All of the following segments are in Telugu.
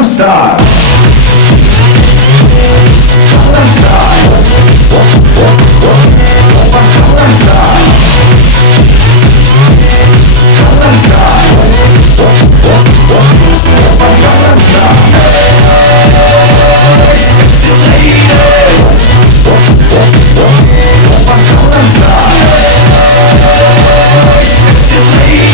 Gangnam Style. Gangnam Style. Gangnam Style. Gangnam Style. Gangnam Style. Hey, sexy lady. Gangnam Style. Hey, sexy lady.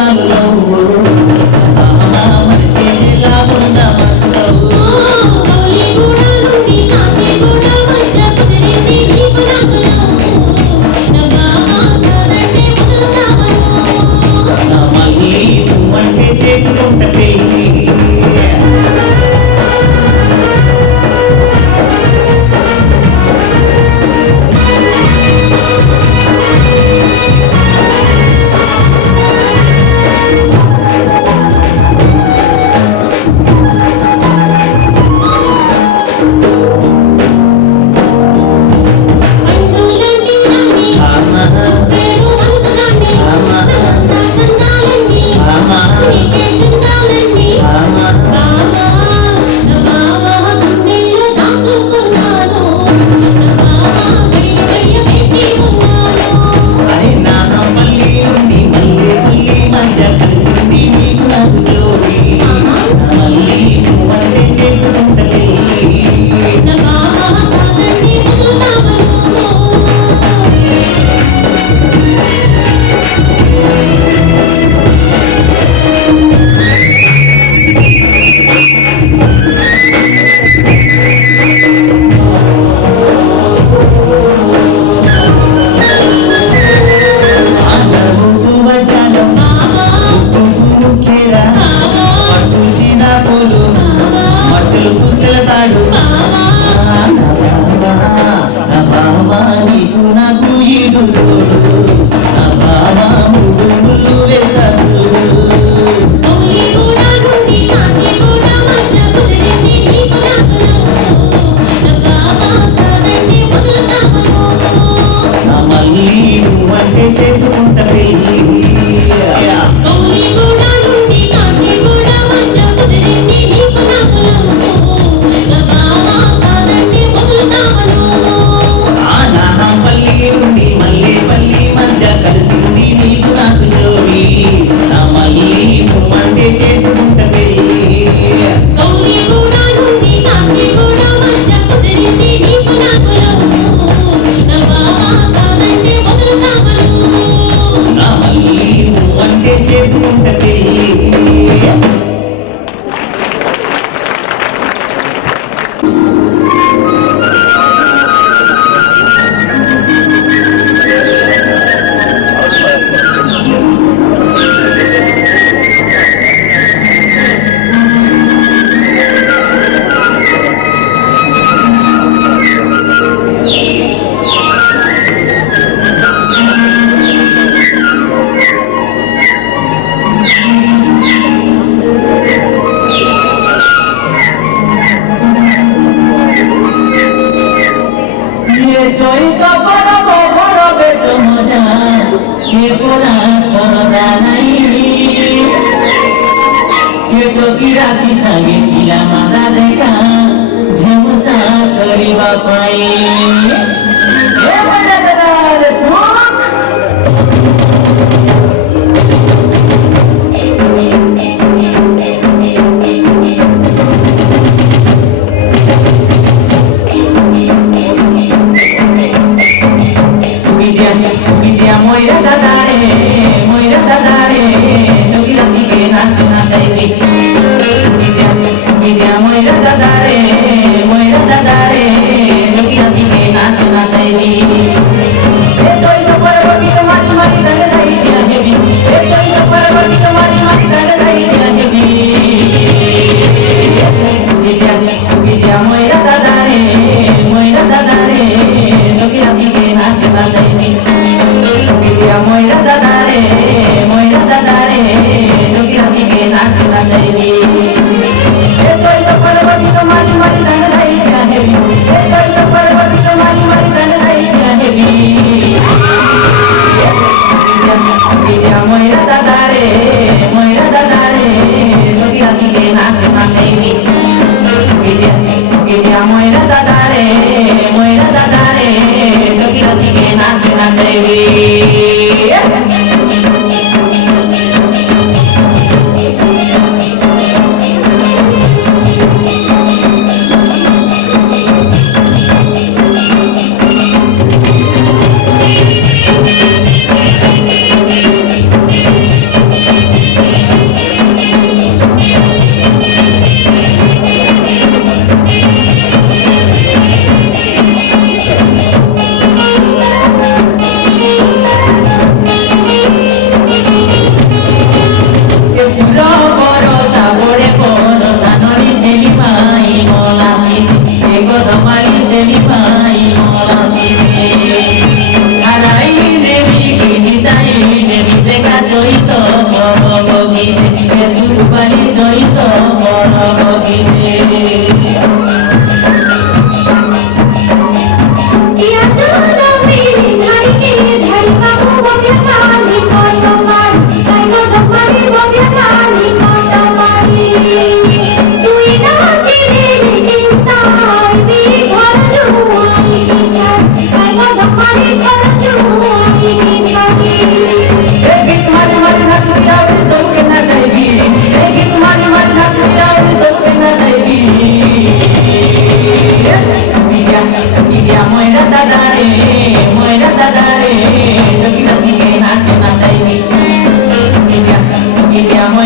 చాలు మనచేలా ఉండమంటావు మళ్ళీ నువ్వంటే చేసుకుంట పెళ్ళి राशि संगे किला मादा देखा झमसा करीबा पाई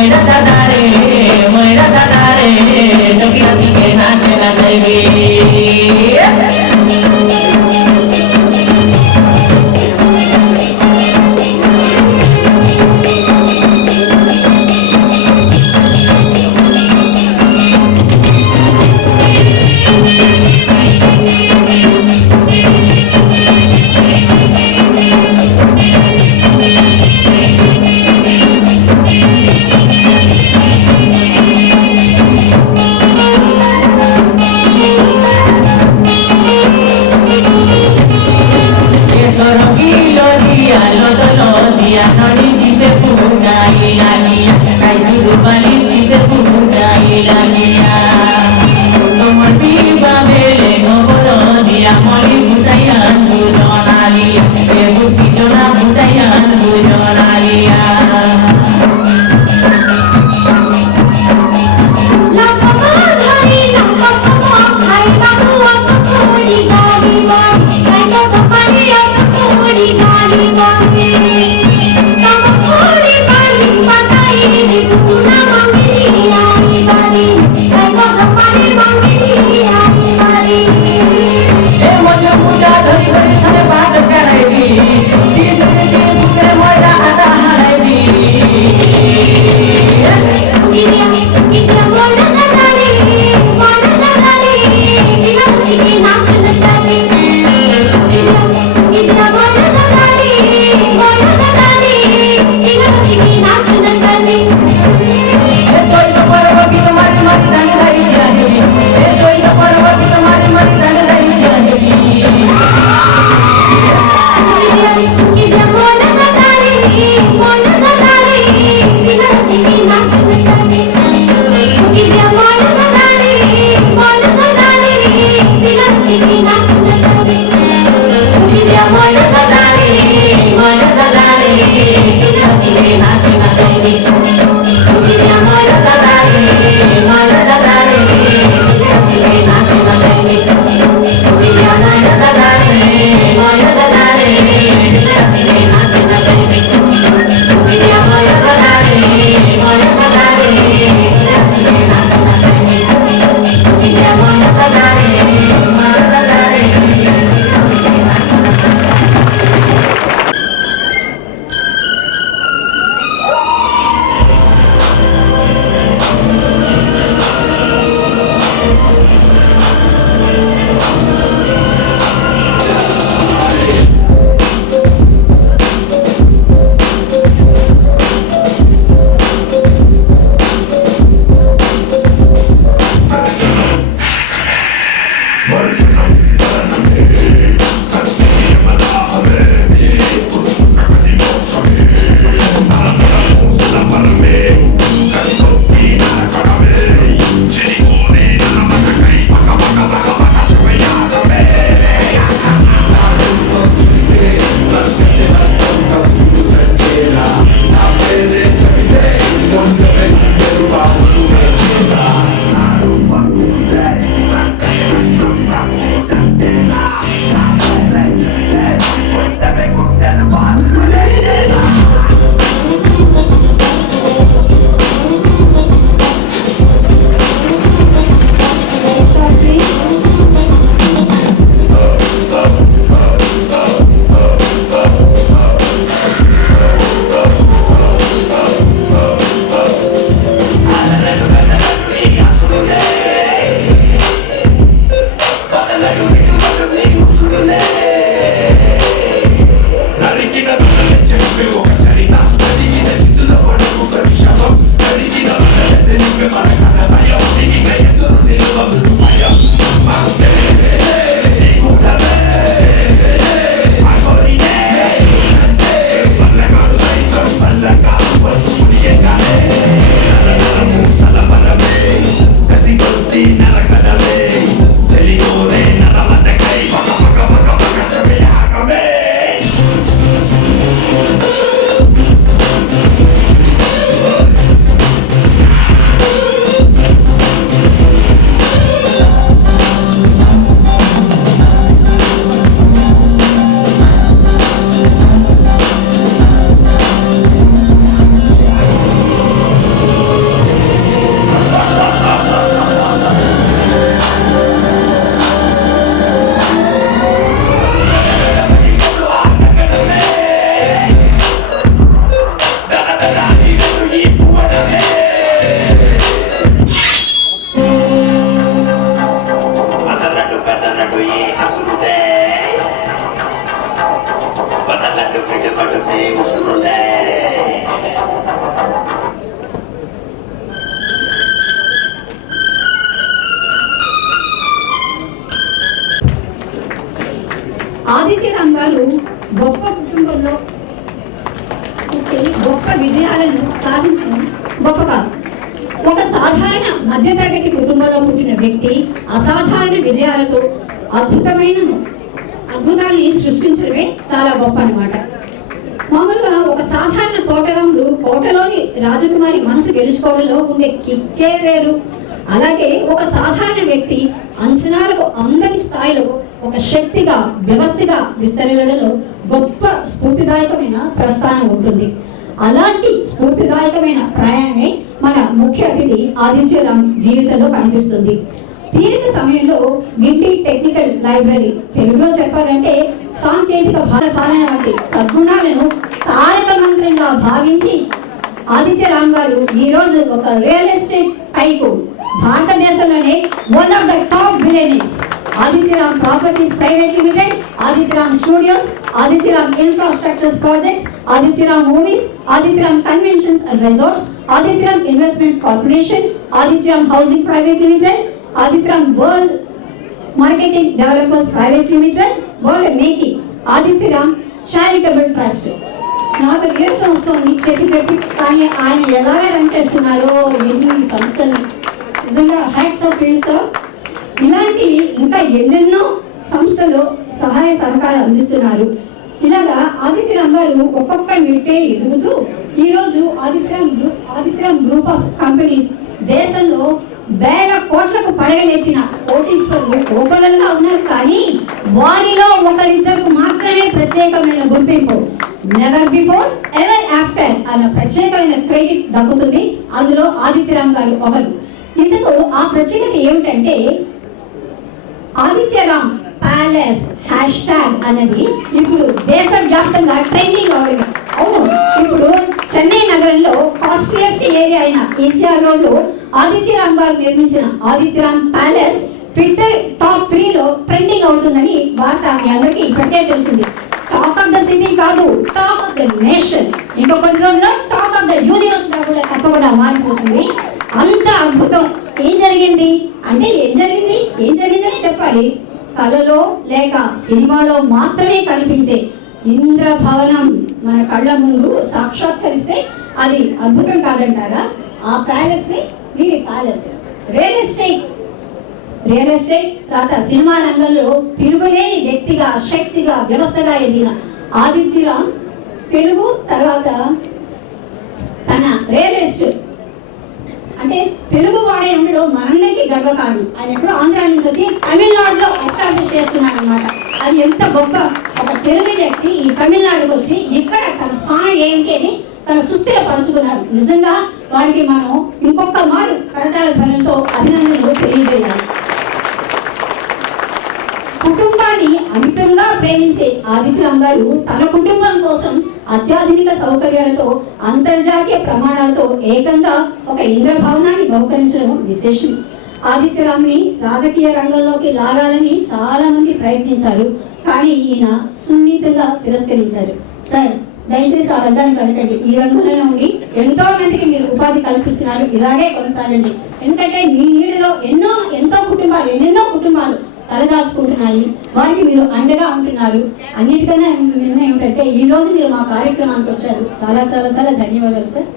मैरा दादा रे जोगिया सिंगे नाचे नाचेगी సురులే. ఆదిత్యరామ్ గారు గొప్ప కుటుంబంలో పుట్టి గొప్ప విజయాలను సాధించడం గొప్ప కాదు. ఒక సాధారణ మధ్యతరగతి కుటుంబంలో పుట్టిన వ్యక్తి అసాధారణ విజయాలతో అద్భుతాన్ని సృష్టించడమే చాలా గొప్ప అన్నమాట. మామూలుగా ఒక సాధారణ తోటరాముడు కోటలోని రాజకుమారి మనసు గెలుచుకోవడంలో ఉండే కిక్కే వేరు. అలాగే ఒక సాధారణ వ్యక్తి అంచనాలకు అందని స్థాయిలో ఒక శక్తిగా వ్యవస్థగా విస్తరించడంలో గొప్ప స్ఫూర్తిదాయకమైన ప్రస్థానం ఉంటుంది. అలాంటి స్ఫూర్తిదాయకమైన ప్రయాణమే మన ముఖ్య అతిథి ఆదిత్యరామ్ జీవితంలో కనిపిస్తుంది. తీరిక సమయంలో గిండి టెక్నికల్ లైబ్రరీ, తెలుగులో చెప్పాలంటే సాంకేతిక పాలన వంటి సద్గుణాలను తారక మంత్రంగా భావించి ఆదిత్యరామ్ గారు ఈరోజు ఒక రియల్ ఎస్టేట్ టైకూన్, భారతదేశంలోనే one of the top billionaires. Adityaram properties private limited, Adityaram studios, Adityaram infrastructures projects, Adityaram movies, Adityaram conventions and resorts, Adityaram investments corporation, Adityaram housing private limited, Adityaram world marketing developers private limited, world making, Adityaram charitable trust. నాకు నీరసం వస్తుంది చెప్పి కానీ ఆయన ఎలాగ రన్ చేస్తున్నారో ఎన్ని సంస్థలు, నిజంగా hats off to you sir. ఇలాంటివి ఇంకా ఎన్నెన్నో సంస్థలు సహాయ సహకారాలు అందిస్తున్నారు. ఇలాగా ఆదిత్యరామ్ గారు ఒక్కొక్క మెట్టే ఎదుగుతూ ఈరోజు ఆదిత్యరామ్ గ్రూప్ ఆఫ్ కంపెనీస్ దేశంలో వేల కోట్లకు పడగలెత్తిన కోటీశ్వరులు గోపాలంగా ఉన్నారు. కానీ వారిలో ఒకరిద్దరు మాత్రమే ప్రత్యేకమైన గుర్తింపు, నెవర్ బిఫోర్ ఎవర్ ఆఫ్టర్ అన్న ప్రత్యేకమైన క్రెడిట్ దక్కుతుంది. అందులో ఆదిత్యరామ్ గారు ఒకరు. ఇందుకు ఆ ప్రత్యేకత ఏమిటంటే ఆదిత్యరామ్ ప్యాలెస్ హ్యాష్ ట్యాగ్ అనేది ఇప్పుడు దేశవ్యాప్తంగా ట్రెండింగ్ అవుతుంది. అవును, ఇప్పుడు చెన్నై నగరంలో కాస్ట్లియస్ట్ ఏరియా అయిన ఈసీఆర్ రోడ్ లో ఆదిత్యరామ్ గారు నిర్మించిన ఆదిత్యరామ్ ప్యాలెస్ ట్విట్టర్ టాప్ 3 లో ట్రెండింగ్ అవుతుందని వార్త మీ అందరికీ ఇప్పటికే తెలిసింది. టాక్ ఆఫ్ ద సిటీ కాదు, టాక్ ఆఫ్ ద నేషన్, ఇంకో కొన్ని రోజుల్లో టాక్ ఆఫ్ ద యూనివర్స్ గా కూడా తప్పకుండా మారిపోతుంది. అంత అద్భుతం. ఏం జరిగింది ఏం జరిగిందని చెప్పాలి. కళలో లేక సినిమాలో మాత్రమే కనిపించే ఇంద్రభవనం మన కళ్ళ ముందు సాక్షాత్కరిస్తే అది అద్భుతం కాదంటారా? ఆ ప్యాలెస్ ని వీరి ప్యాలెస్ రియల్ ఎస్టేట్ తర్వాత సినిమా రంగంలో తిరుగులేని వ్యక్తిగా, శక్తిగా, వ్యవస్థగా ఎదిగిన ఆదిత్యరామ్ తెలుగు తర్వాత తన రియల్ ఎస్టేట్ అంటే తెలుగు వాడే ఉండడం మనందరికీ గర్వకారణం. ఆయన ఎక్కడో ఆంధ్ర నుంచి వచ్చి తమిళనాడులో ఎస్టాబ్లిష్ చేసుకున్నాడు అనమాట. అది ఎంత గొప్ప. ఒక తెలుగు వ్యక్తి ఈ తమిళనాడుకు వచ్చి ఇక్కడ తన స్థానం ఏమిటి అని తన సుస్థిరపరుచుకున్నాడు. నిజంగా వారికి మనం ఇంకొక మారు కరతాళ ధ్వనులతో అభినందనలు తెలియజేయాలి. కుటుంబాన్ని అమితంగా ప్రేమించే ఆదిత్యరామ్ గారు తన కుటుంబం కోసం అత్యాధునిక సౌకర్యాలతో అంతర్జాతీయ ప్రమాణాలతో ఏకంగా ఒక ఇంద్రభవనాన్ని బహుకరించడం విశేషం. ఆదిత్యరామ్ని రాజకీయ రంగంలోకి లాగాలని చాలా మంది ప్రయత్నించారు. కానీ ఈయన సున్నితంగా తిరస్కరించారు. సార్, దయచేసి ఆ రంగాన్ని కనుకండి. ఈ రంగంలోనే ఉండి ఎంతో మందికి మీరు ఉపాధి కల్పిస్తున్నారు. ఇలాగే కొనసాగండి. ఎందుకంటే మీ నీడలో ఎన్నెన్నో కుటుంబాలు తలదాచుకుంటున్నాయి. వారికి మీరు అండగా ఉంటున్నారు. అన్నిటికన్నా నిర్ణయం ఏమిటంటే ఈ రోజు మీరు మా కార్యక్రమానికి వచ్చారు. చాలా చాలా చాలా ధన్యవాదాలు సార్.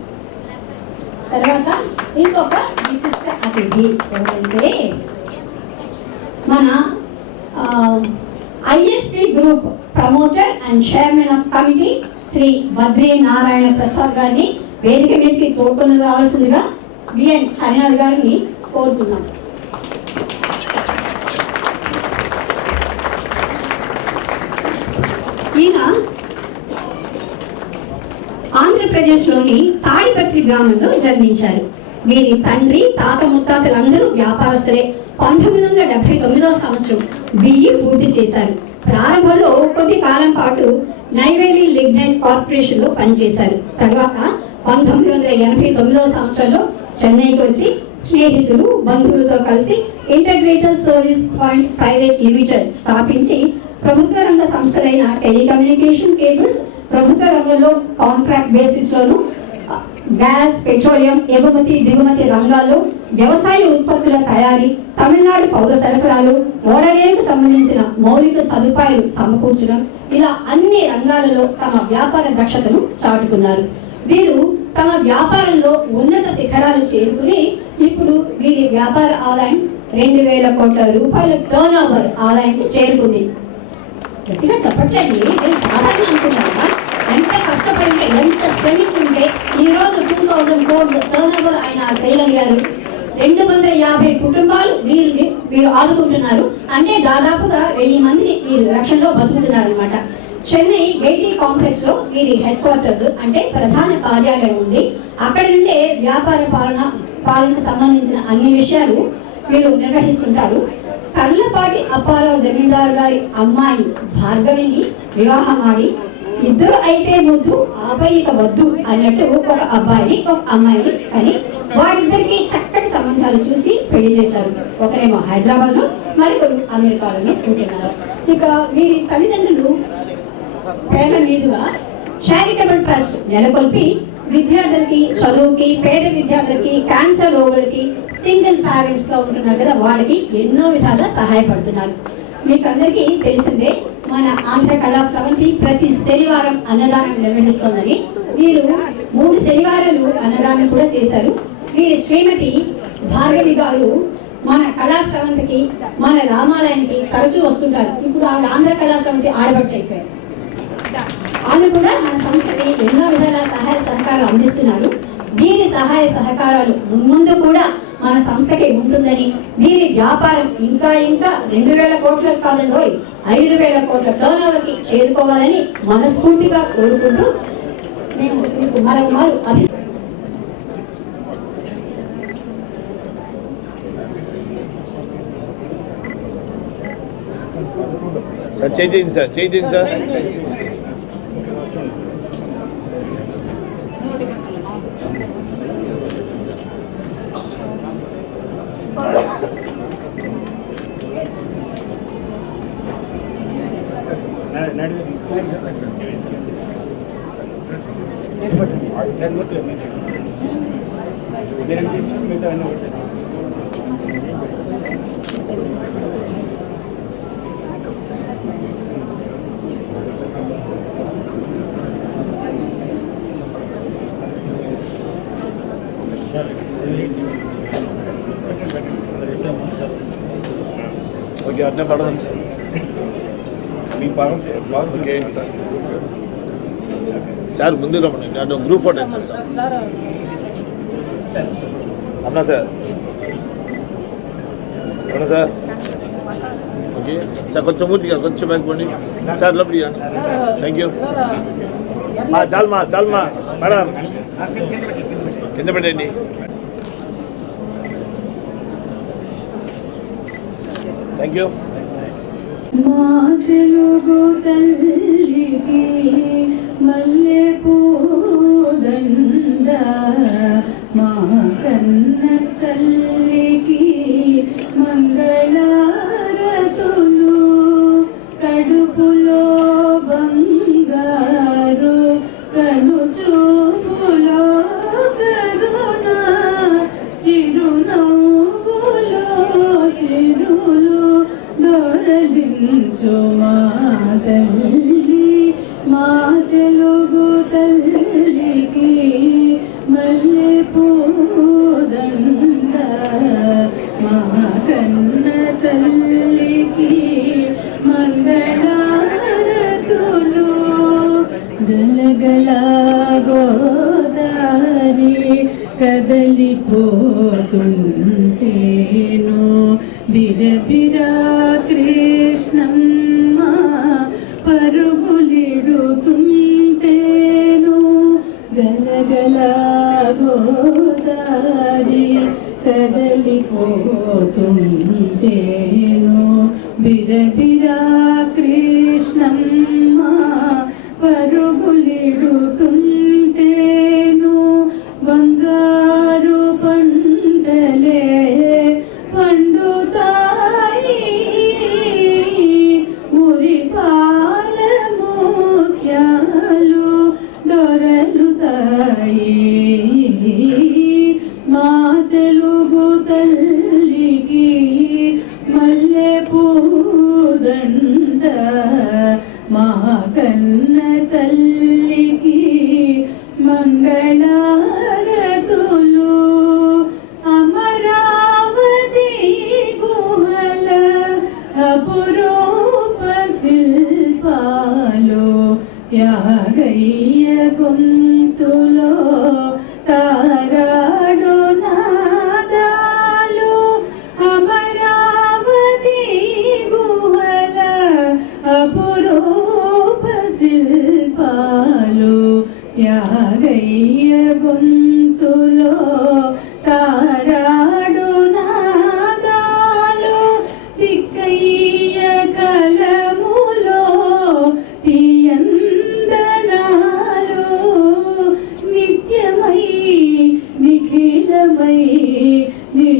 తర్వాత ఇంకొక విశిష్ట అతిథి ఎవరంటే మన ISP group promoter and chairman of committee Shri Badri Narayana Prasad గారిని వేదిక మీదకి తోడ్కొని రావాల్సిందిగా బిఎన్ హరినాథ్ గారిని కోరుతున్నాం. ఈయన ఆంధ్రప్రదేశ్లోని తాడిపత్రి గ్రామంలో జన్మించారు. వీరి తండ్రి, తాత ముత్తాతలందరూ వ్యాపారస్తులే. 1979వ సంవత్సరం బిఈ పూర్తి చేశారు. ప్రారంభంలో కొద్ది కాలం పాటు నైవేలి లిగ్నైట్ కార్పొరేషన్ లో పనిచేశారు. తర్వాత 1989వ సంవత్సరంలో చెన్నైకి వచ్చి స్నేహితులు, బంధువులతో కలిసి integrated service point private limited స్థాపించి ప్రభుత్వ రంగ సంస్థలైన టెలికమ్యూనికేషన్ కేబుల్స్, ప్రభుత్వ రంగంలో కాంట్రాక్ట్ బేసిస్లోను, గ్యాస్, పెట్రోలియం, ఎగుమతి దిగుమతి రంగాల్లో వ్యవసాయ ఉత్పత్తుల తయారీ, తమిళనాడు పౌర సరఫరాలు, ఓడరేవుకు సంబంధించిన మౌలిక సదుపాయాలు సమకూర్చడం, ఇలా అన్ని రంగాలలో తమ వ్యాపార దక్షతను చాటుకున్నారు. వీరు తమ వ్యాపారంలో ఉన్నత శిఖరాలు చేరుకుని ఇప్పుడు వీరి వ్యాపార ఆదాయం 2,000 కోట్ల రూపాయల టర్న్ ఓవర్ ఆదాయానికి చేరుకుంది. గట్టిగా చెప్పట్లేండి, నేను సాధారణ అనుకున్నారా? ఎంత కష్టపడి ఎంత శ్రమించుంటే ఈరోజు 2,000 crores టర్న్ ఓవర్ ఆయన చేయగలిగారు. 250 కుటుంబాలు వీరు ఆదుకుంటున్నారు. అంటే దాదాపుగా 1000 మందిని వీరు రక్షణలో బతుకుతున్నారు అనమాట. చెన్నై గైటీ కాంప్లెక్స్ లో వీరి హెడ్ క్వార్టర్స్ అంటే ప్రధాన కార్యాలయం ఉంది. అక్కడి నుండే వ్యాపార పాలనకు సంబంధించిన అన్ని విషయాలు వీరు నిర్వహిస్తుంటారు. కర్లపాటి అప్పారావు జమీందారు గారి అమ్మాయి భార్గవిని వివాహం ఆడి ఇద్దరు అయితే ముద్దు ఆపై ఇక వద్దు అన్నట్టు ఒక అబ్బాయిని ఒక అమ్మాయిని అని వారిద్దరికి చక్కటి సంబంధాలు చూసి పెళ్లి చేశారు. ఒకరేమో హైదరాబాద్ లో, మరొకరు అమెరికాలోనే ఉంటున్నారు. ఇక వీరి తల్లిదండ్రులు పేద మీదుగా చారిటబుల్ ట్రస్ట్ నెలకొల్పి విద్యార్థులకి, చదువుకి, పేద విద్యార్థులకి, క్యాన్సర్ రోగులకి, సింగిల్ పేరెంట్స్ గా ఉంటున్నారు కదా, వాళ్ళకి ఎన్నో విధాలుగా సహాయపడుతున్నారు. మీకు అందరికీ తెలిసిందే, మన ఆంధ్ర కళా స్రవంతి ప్రతి శనివారం అన్నదానం నిర్వహిస్తోందని. వీరు 3 శనివారాలు అన్నదానం కూడా చేశారు. వీరి శ్రీమతి భార్గవి గారు మన కళా స్రవంతికి, మన రామాలయానికి తరచూ వస్తుంటారు. ఇప్పుడు ఆవిడ ఆంధ్ర కళా స్రవంతి ఆడబడిచి అయిపోయారు. ఆమె కూడా మన సంస్థకి ఎన్నో విధాల సహాయ సహకారాలు అందిస్తున్నారు. వీరి సహాయ సహకారాలు ముందు కూడా మన సంస్థకి ఉంటుందని, వీరి వ్యాపారం ఇంకా 2,000 కోట్ల కాదండో 5,000 కోట్ల టర్న్ ఓవర్కి చేరుకోవాలని మనస్ఫూర్తిగా కోరుకుంటూ మేము మీకు మరొకమారు సార్ చేయండి సార్. ఓకే, అట్నే పడదాం సార్. ముందు రమ్మండి, అటు గ్రూప్ ఫోటో చేస్తాం. అవునా సార్? అవునా సార్? ఓకే సార్, కొంచెం మూర్తిగా కొంచెం బ్యాక్ పోండి సార్. లోపలికి థ్యాంక్ యూ. చాలమా మేడం, కింద పెట్టండి. Thank you. మా తెలుగు తల్లికి మల్లె పూదండ, మా కన్న తల్లికి మంగళారతులు, కడుపులో బంగారు కను చూపులో కరుణ, చిరునవ్వులో చిరులు దొరలించు మా తల్లి, మా తెలుగు తల్లికి మల్లె పూదండ, మా కన్న తల్లికి మంగళారతులు. గలగల గోదారి కదలిపోతుంటేను, బిరబిరా కృష్ణమ్మ పరుగులిడుతుంటేను, గలగల గోదారి కదలిపోతుంటేను, బిరబిరా కృష్ణమ్మ పరుగులిడుతుంటేను, బంగారు పంటలే పండుతాయి, మురిపాల ముత్యాలు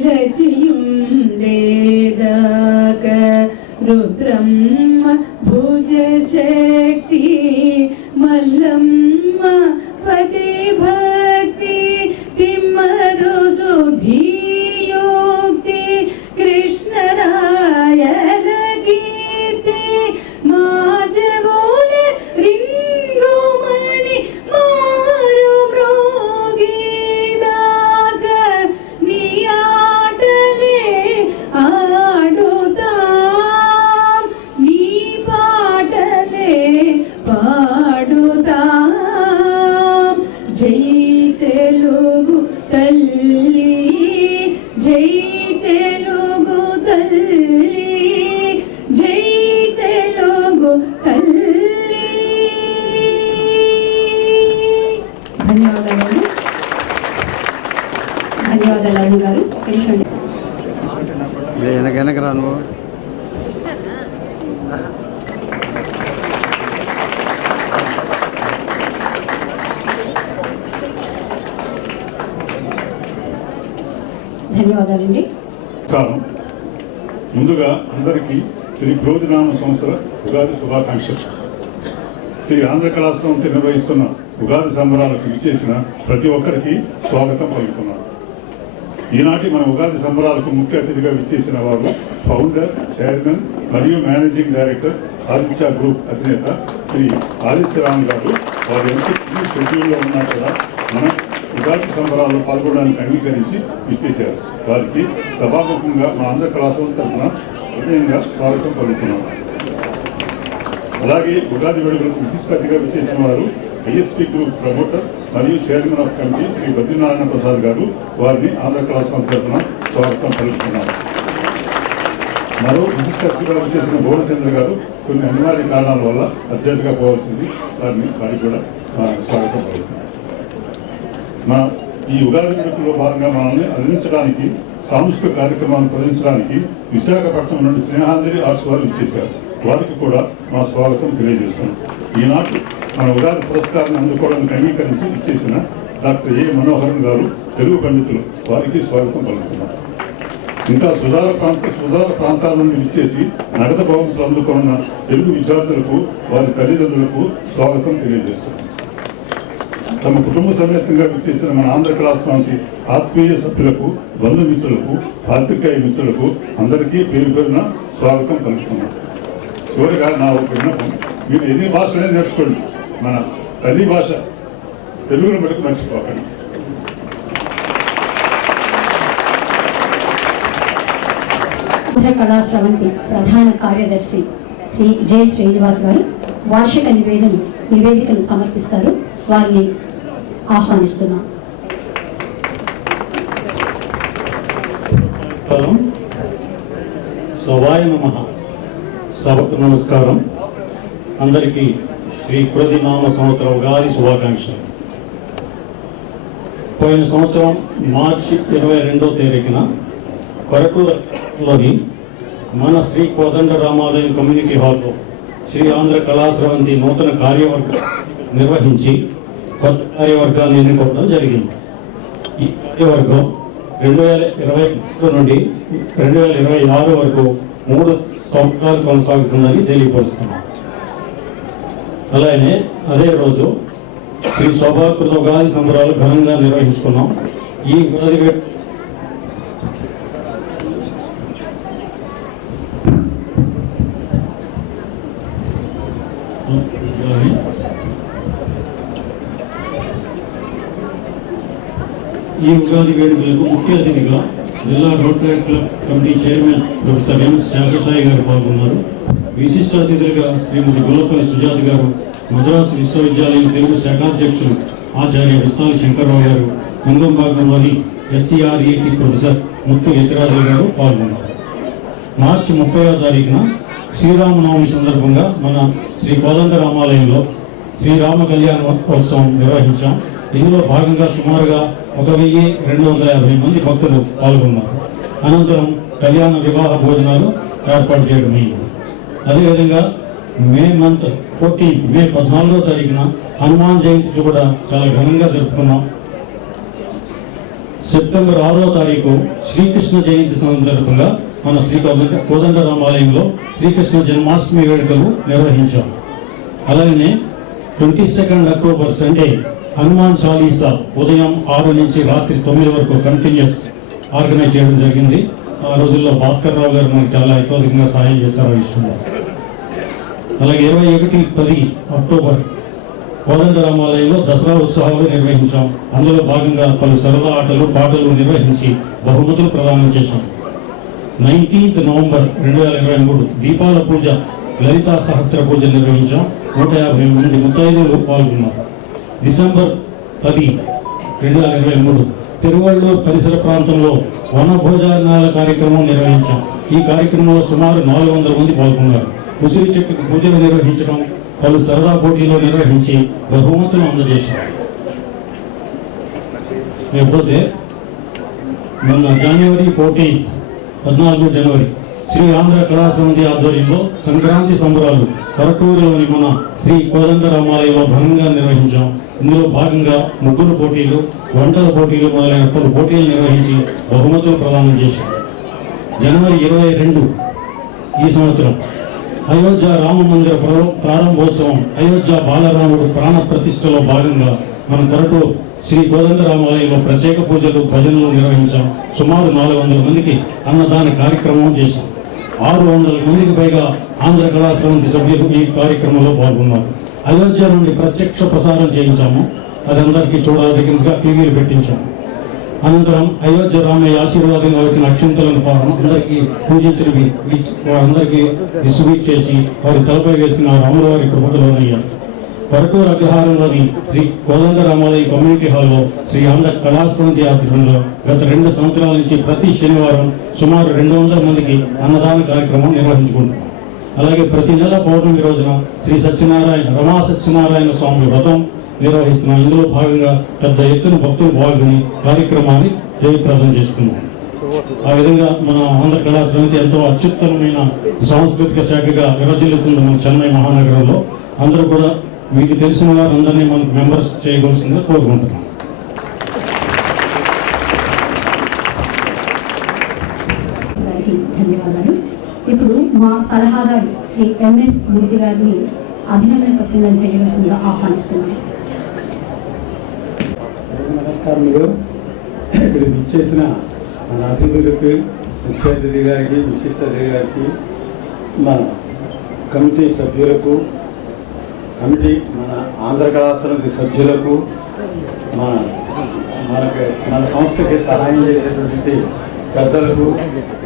నిలచియుండేదాక రుద్రమ్మ భుజ శక్తి మల్లమ్మ పతి భక్తి తిమ్మరు సుధీయోక్తి కృష్ణరాయల కీర్తి మాజగోల రింగుమని మారు మ్రోగేదాక నీ ఆటలే ఆడుతాం నీ పాటలే పాడుతాం జై తెలుగు తల్లి జై తెలుగు తల్లి జై తెలుగు తల్లి. ధన్యవాదాలు ధన్యవాదాలు అరుణ్ గారు. ఒక నిమిషం. వెనక రాను. ధన్యవాదాలండి. నమస్కారం. ముందుగా అందరికీ శ్రీ క్రోధినామ సంవత్సర ఉగాది శుభాకాంక్షలు. శ్రీ ఆంధ్ర కళాసంస్థ నిర్వహిస్తున్న ఉగాది సంబరాలకు విచ్చేసిన ప్రతి ఒక్కరికి స్వాగతం పలుకుతున్నాను. ఈనాటి మన ఉగాది సంబరాలకు ముఖ్య అతిథిగా విచ్చేసిన వారు ఫౌండర్, చైర్మన్ మరియు మేనేజింగ్ డైరెక్టర్ ఆదిత్య గ్రూప్ అధినేత శ్రీ ఆదిత్యరామ్ గారు. వారు ఎంత షెడ్యూల్లో ఉన్నా కూడా మన ఉగాది సంబరాల్లో పాల్గొనడానికి అంగీకరించి విచ్చేశారు. వారికి సభాముఖంగా మా ఆంధ్ర కళాసంస్థ తరఫున హృదయంగా స్వాగతం పలుకుతున్నాం. అలాగే ఉగాది వేడుకలకు విశిష్ట అతిథిగా విచ్చేసిన వారు ఐఎస్పీ గ్రూప్ ప్రమోటర్ మరియు chairman of committee Shri Badrinarayana Prasad గారు. వారిని ఆంధ్ర కళాసంస్థ తరఫున స్వాగతం పలుకుతున్నారు. మరో విశిష్ట అతిథిగా విచ్చేసిన గౌడచంద్ర గారు కొన్ని అనివార్య కారణాల వల్ల అర్జెంటుగా పోవాల్సింది. వారికి కూడా స్వాగతం పలుకుతున్నారు. మన ఈ ఉగాది వేడుకల్లో భాగంగా మనల్ని అందించడానికి సాంస్కృతిక కార్యక్రమాలను ప్రదర్శించడానికి విశాఖపట్నం నుండి స్నేహాంజలి ఆర్ట్స్ వారు ఇచ్చేశారు. వారికి కూడా మా స్వాగతం తెలియజేస్తున్నాం. ఈనాటి మన ఉగాది పురస్కారాన్ని అందుకోవడానికి అంగీకరించి ఇచ్చేసిన డాక్టర్ ఏ మనోహరన్ గారు, తెలుగు పండితులు, వారికి స్వాగతం పలుకుతున్నారు. ఇంకా సుధార ప్రాంతాల నుండి విచ్చేసి నగదు బహుమతులు అందుకున్న తెలుగు విద్యార్థులకు, వారి తల్లిదండ్రులకు స్వాగతం తెలియజేస్తున్నారు. తమ కుటుంబ సమేతంగా విచ్చేసిన మన ఆంధ్ర కళాసంస్థ ఆత్మీయ సభ్యులకు, బంధుమిత్రులకు, పాత్రికేయ మిత్రులకు అందరికీ పేరు పేరున స్వాగతం పలుకుతున్నాం. చివరిగా నా ఒక విన్నపం, మీరు ఎన్ని భాషలైనా నేర్చుకోండి, మన తల్లి భాష తెలుగును బట్టి మర్చిపోకండి. ఆంధ్ర కళా స్రవంతి ప్రధాన కార్యదర్శి శ్రీ జె శ్రీనివాస్ గారు వార్షిక నివేదికను సమర్పిస్తారు. వారిని ఆహ్వానిస్తున్నాం. సవాయ నమః. సభకు నమస్కారం. అందరికీ శ్రీ క్రోధినామ సంవత్సర ఉగాది శుభాకాంక్షలు. పోయిన సంవత్సరం మార్చి 22వ తేదీన కొరటూరులోని మన శ్రీ కోదండ రామాలయం కమ్యూనిటీ హాల్లో శ్రీ ఆంధ్ర కళాస్రవంతి నూతన కార్యవర్గం నిర్వహించి కొత్త కార్యవర్గాన్ని ఎన్నుకోవడం జరిగింది. ఈ కార్యవర్గం 2022 నుండి 2026 వరకు 3 సంవత్సరాలు కొనసాగుతుందని తెలియపరుస్తున్నాం. అలాగే అదే రోజు శ్రీ శోభాకృత ఉగాది సంబరాలు ఘనంగా నిర్వహించుకున్నాం. ఈ ఉగాది వేడుకలకు ముఖ్య అతిథిగా జిల్లా rotary club committee chairman professor ఎం శేషసాయి గారు పాల్గొన్నారు. విశిష్ట అతిథులుగా శ్రీమతి గుల్లపల్లి సుజాత గారు, మద్రాసు విశ్వవిద్యాలయం తెలుగు శాఖాధ్యక్షులు ఆచార్య విస్తాలి శంకర్రావు గారు, కుంగంబాగంలోని ఎస్సీఆర్ఈటీ ప్రొఫెసర్ ముత్తు యతిరాజు గారు పాల్గొన్నారు. మార్చి 30వ తారీఖున శ్రీరామనవమి సందర్భంగా మన శ్రీ కోదండ రామాలయంలో శ్రీరామ కళ్యాణోత్సవం నిర్వహించాం. ఇందులో భాగంగా సుమారుగా 1250 మంది భక్తులు పాల్గొన్నారు. అనంతరం కళ్యాణ వివాహ భోజనాలు ఏర్పాటు చేయడమైంది. అదేవిధంగా మే 14వ తారీఖున హనుమాన్ జయంతి కూడా చాలా ఘనంగా జరుపుకున్నాం. సెప్టెంబర్ 6వ తారీఖు శ్రీకృష్ణ జయంతి సందర్భంగా మన శ్రీ కోదండరామాలయంలో శ్రీకృష్ణ జన్మాష్టమి వేడుకలు నిర్వహించాం. అలాగనే 22 అక్టోబర్ సండే హనుమాన్ చాలీసా ఉదయం 6 నుంచి రాత్రి 9 వరకు కంటిన్యూస్ ఆర్గనైజ్ చేయడం జరిగింది. ఆ రోజుల్లో భాస్కర్ రావు గారు మనకు చాలా హితోధికంగా సహాయం చేశారు ఆ విషయంలో. అలాగే 21-10 అక్టోబర్ కోదండరామాలయంలో దసరా ఉత్సవాలు నిర్వహించాం. అందులో భాగంగా పలు సరదా ఆటలు పాటలు నిర్వహించి బహుమతులు ప్రదానం చేశాం. 19 నవంబర్ 2023 దీపాల పూజ లలితా సహస్ర పూజ నిర్వహించాం. 150 మంది ముత్తైదులు పాల్గొన్నారు. డిసెంబర్ 10, 2023 తిరువళ్ళూరు పరిసర ప్రాంతంలో వన భోజనాల కార్యక్రమం నిర్వహించాం. ఈ కార్యక్రమంలో సుమారు 400 మంది పాల్గొన్నారు. ఉసిరి చెట్టుకు పూజలు నిర్వహించడం, పలు సరదా పోటీలు నిర్వహించి బహుమతులు అందజేశాం. లేకపోతే మొన్న జనవరి 14 జనవరి శ్రీ ఆంధ్ర కళాసమితి ఆధ్వర్యంలో సంక్రాంతి సంబరాలు కొరటూరులోని మన శ్రీ కోదండరామాలయంలో ఘనంగా నిర్వహించాం. ఇందులో భాగంగా ముగ్గురు పోటీలు, వంటల పోటీలు మొదలైన పలు పోటీలు నిర్వహించి బహుమతులు ప్రదానం చేశాం. జనవరి 22 ఈ సంవత్సరం అయోధ్య రామ మందిర ప్రారంభోత్సవం, అయోధ్య బాలరాముడు ప్రాణ ప్రతిష్టలో భాగంగా మన కొరటూరు శ్రీ కోదండరామాలయంలో ప్రత్యేక పూజలు భజనలు నిర్వహించాం. సుమారు 400 మందికి అన్నదాన కార్యక్రమం చేశాం. 600 మందికి పైగా ఆంధ్ర కళాసమితి సభ్యులు ఈ కార్యక్రమంలో పాల్గొన్నారు. అయోధ్య నుండి ప్రత్యక్ష ప్రసారం చేయించాము. అది అందరికీ చూడదగినగా టీవీలు పెట్టించాము. అనంతరం అయోధ్య రామయ్య ఆశీర్వాదంగా వచ్చిన అక్షంతలను అందరికీ పూజించినవి వారందరికీ డిస్ట్రిబ్యూట్ చేసి వారి తలపై వేసిన రాములవారి కృపకు లోనయ్యారు. కొరటూరు అగ్రహారంలోని శ్రీ కోదండరామాలయ కమ్యూనిటీ హాల్లో శ్రీ ఆంధ్ర కళాసమితి ఆధ్వర్యంలో గత 2 సంవత్సరాల నుంచి ప్రతి శనివారం సుమారు 200 మందికి అన్నదాన కార్యక్రమం నిర్వహించుకుంటున్నాం. అలాగే ప్రతి నెల పౌర్ణమి రోజున శ్రీ రమా సత్యనారాయణ స్వామి వ్రతం నిర్వహిస్తున్నాం. ఇందులో భాగంగా పెద్ద ఎత్తున భక్తులు పాల్గొని కార్యక్రమాన్ని జయప్రదం చేసుకున్నాం. ఆ విధంగా మన ఆంధ్ర కళాసమితి ఎంతో అత్యుత్తమమైన సాంస్కృతిక శాఖగా విరజిల్లుతుంది మన చెన్నై మహానగరంలో. అందరూ కూడా మీకు తెలిసిన వారందరినీ మనకు మెంబర్స్ చేయవలసిందిగా కోరుకుంటున్నాం. ధన్యవాదాలు. ఇప్పుడు మా సలహాదారు శ్రీ ఎంఎస్ మూర్తి గారిని అభినందన ప్రసంగం చేయవలసిందిగా ఆహ్వానిస్తున్నాను. నమస్కారములు. ఇక్కడ ఇచ్చేసిన మన అతిథులకు, ముఖ్య అతిథి గారికి, విశిష్ట అతిథి గారికి, మన కమిటీ సభ్యులకు, మన ఆంధ్ర కళాసమితి సభ్యులకు, మన సంస్థకి సహాయం చేసేటువంటి పెద్దలకు,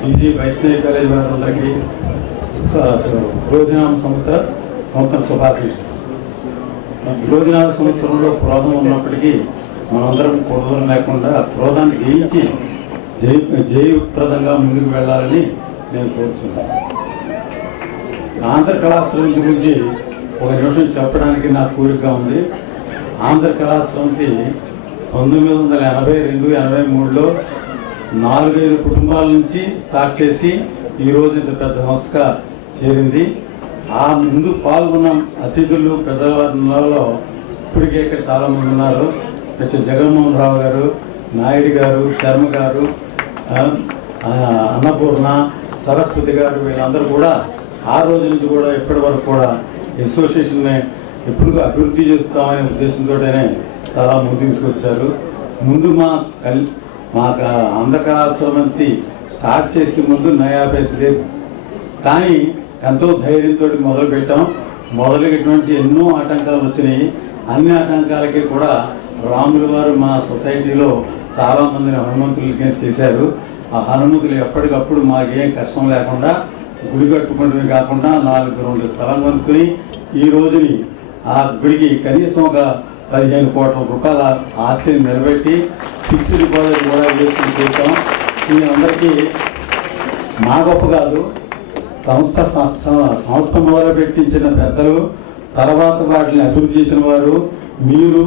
ఈజీ వైష్ణవి కాలేజ్ వారందరికీ విరోధినామ సంవత్సర నూతన శుభాకాంక్షలు. విరోధినామ సంవత్సరంలో క్రోధం ఉన్నప్పటికీ మనందరం క్రోధం లేకుండా క్రోధాన్ని జయించి జయప్రదంగా ముందుకు వెళ్ళాలని నేను కోరుతున్నాను. ఆంధ్ర కళాసమితి గురించి ఒక నిమిషం చెప్పడానికి నాకు కోరికగా ఉంది. ఆంధ్ర కళాసమితి 1982-83లో 4-5 కుటుంబాల నుంచి స్టార్ట్ చేసి ఈరోజు ఇంత పెద్ద సంస్థగా చేరింది. ఆ ముందు పాల్గొన్న అతిథులు పెద్దవారిలో ఇప్పటికే ఇక్కడ చాలామంది ఉన్నారు. మిస్టర్ జగన్మోహన్ రావు గారు, నాయుడు గారు, శర్మ గారు, అన్నపూర్ణ, సరస్వతి గారు, వీళ్ళందరూ కూడా ఆ రోజు నుంచి కూడా ఇప్పటి వరకు కూడా అసోసియేషన్ని ఎప్పుడు అభివృద్ధి చేస్తామనే ఉద్దేశంతోనే చాలా ముందు తీసుకొచ్చారు. ముందు మా ఆంధ్ర కళాసమితి స్టార్ట్ చేసే ముందు నయా పైసా లేదు, కానీ ఎంతో ధైర్యంతో మొదలుపెట్టాం. మొదలుపెట్టిన ఎన్నో ఆటంకాలు వచ్చినాయి. అన్ని ఆటంకాలకి కూడా రాములు వారు మా సొసైటీలో చాలామందిని హనుమంతులకి చేశారు. ఆ హనుమంతులు ఎప్పటికప్పుడు మాకేం కష్టం లేకుండా గుడి కట్టుకుంటమే కాకుండా 4-2 స్థలం కొనుక్కొని ఈ రోజుని ఆ గుడికి కనీసం ఒక 15 కోట్ల రూపాయల ఆస్తిని నిలబెట్టి ఫిక్స్డ్ డిపాజిట్ కూడా వేసుకుని చేస్తాం. మీ అందరికీ మా గొప్ప కాదు, సంస్థ మొదలుపెట్టించిన పెద్దలు, తర్వాత వాటిని అభివృద్ధి చేసిన వారు, మీరు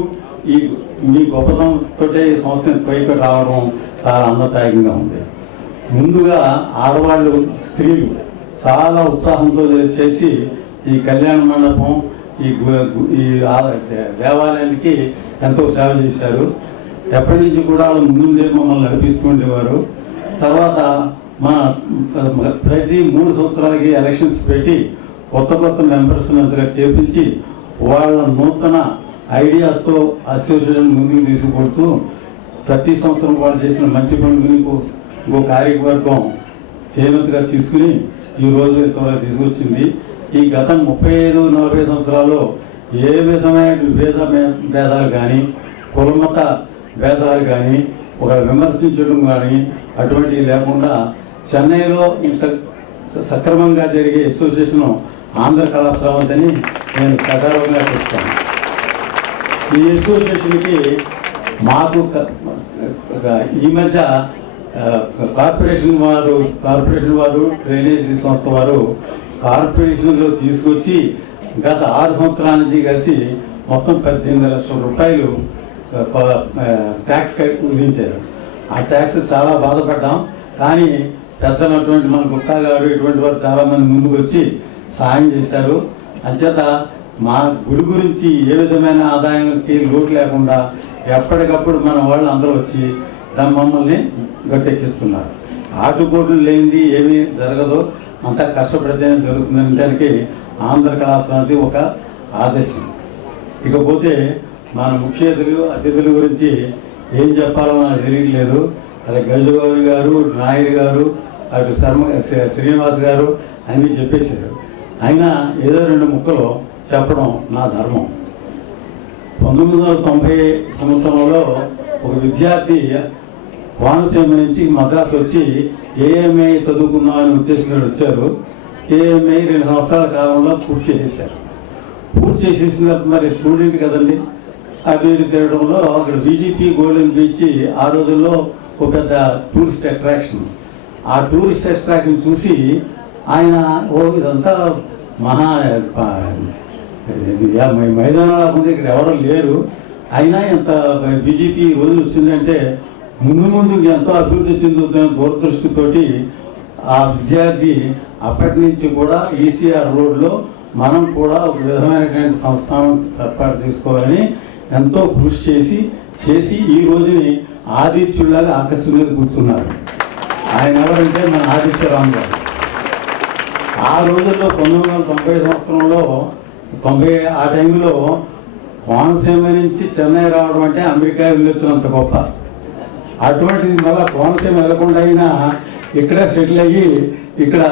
మీ గొప్పతనంతో ఈ సంస్థని పైకి రావడం చాలా ఆనందదాయకంగా ఉంది. ముందుగా ఆడవాళ్ళు, స్త్రీలు చాలా ఉత్సాహంతో చేసి ఈ కళ్యాణ మండపం, ఈ దేవాలయానికి ఎంతో సేవ చేశారు. ఎప్పటి నుంచి కూడా వాళ్ళు ముందుండే మమ్మల్ని నడిపిస్తూ ఉండేవారు. తర్వాత మన ప్రతి 3 సంవత్సరాలకి ఎలక్షన్స్ పెట్టి కొత్త మెంబర్స్ అంతగా చేపించి వాళ్ళ నూతన ఐడియాస్తో అసోసియేషన్ ముందుకు తీసుకుపోతూ ప్రతి సంవత్సరం వాళ్ళు చేసిన మంచి పనులని ఇంకో కార్యవర్గం చేయనట్టుగా తీసుకుని ఈరోజు ఇంతవరకు తీసుకొచ్చింది. ఈ గత 35-40 సంవత్సరాల్లో ఏ విధమైన భేదాలు కానీ కులమత భేదాలు కానీ ఒక విమర్శించడం కానీ అటువంటివి లేకుండా చెన్నైలో ఇంత సక్రమంగా జరిగే అసోసియేషన్ ఆంధ్ర కళా స్రవంతిని నేను సగర్వంగా చెప్తాను. ఈ అసోసియేషన్కి మాకు ఈ మధ్య కార్పొరేషన్ వారు డ్రైనేజీ సంస్థ వారు కార్పొరేషన్లో తీసుకొచ్చి గత 6 సంవత్సరాల నుంచి కలిసి మొత్తం 18 లక్షల రూపాయలు ట్యాక్స్ విధించారు. ఆ ట్యాక్స్ చాలా బాధపడ్డాం. కానీ పెద్దనటువంటి మన గుప్తా గారు ఇటువంటి వారు చాలామంది ముందుకు వచ్చి సాయం చేశారు. అంచేత మా గుడి గురించి ఏ విధమైన ఆదాయానికి లోటు లేకుండా ఎప్పటికప్పుడు మన వాళ్ళు అందరూ వచ్చి మమ్మల్ని గట్టెక్కిస్తున్నారు. ఆటుపోట్లు లేనిది ఏమీ జరగదు, అంతా కష్టపడితేనే జరుగుతుందనడానికి ఆంధ్ర కళా స్రవంతి ఒక ఆదేశం. ఇకపోతే మన ముఖ్య అతిథుల గురించి ఏం చెప్పాలో నాకు తెలియట్లేదు. అలా గజగోవి గారు, నాయుడు గారు, అటు శ్రీనివాస్ గారు అన్నీ చెప్పేశారు. అయినా ఏదో 2 ముక్కలు చెప్పడం నా ధర్మం. 1990 సంవత్సరంలో ఒక విద్యార్థి కోనసీమ నుంచి మద్రాసు వచ్చి ఏఎంఐ చదువుకుందాం అనే ఉద్దేశంతో వచ్చారు. ఏఎంఐ 2 సంవత్సరాల కాలంలో పూర్తి చేసేసారు. పూర్తి చేసేసిన మరి స్టూడెంట్ కదండి, అటు ఇటు తిరగడంలో అక్కడ బీజేపీ గోల్డెన్ బీచ్ ఆ రోజుల్లో ఒక పెద్ద టూరిస్ట్ అట్రాక్షన్. ఆ టూరిస్ట్ అట్రాక్షన్ చూసి ఆయన ఇదంతా మహా మైదానాల ముందు ఇక్కడ ఎవరో లేరు, అయినా ఎంత బీజేపీ రోజులు వచ్చిందంటే ముందు ఎంతో అభివృద్ధి చెందుతున్న దూరదృష్టితోటి ఆ విద్యార్థి అప్పటి నుంచి కూడా ఈసీఆర్ రోడ్లో మనం కూడా ఒక విధమైనటువంటి సంస్థానం ఏర్పాటు చేసుకోవాలని ఎంతో కృషి చేసి ఈ రోజుని ఆదిత్యులాగా ఆకర్షణ కూర్చున్నారు. ఆయన ఎవరంటే మన ఆదిత్యరామ్ గారు. ఆ రోజుల్లో 1990 సంవత్సరంలో ఆ టైంలో కోనసీమ నుంచి చెన్నై రావడం అంటే అమెరికా వెళ్ళొచ్చినంత గొప్ప. అటువంటిది మళ్ళీ కోనసీమ వెళ్ళకుండా అయినా ఇక్కడ సెటిల్ అయ్యి ఇక్కడ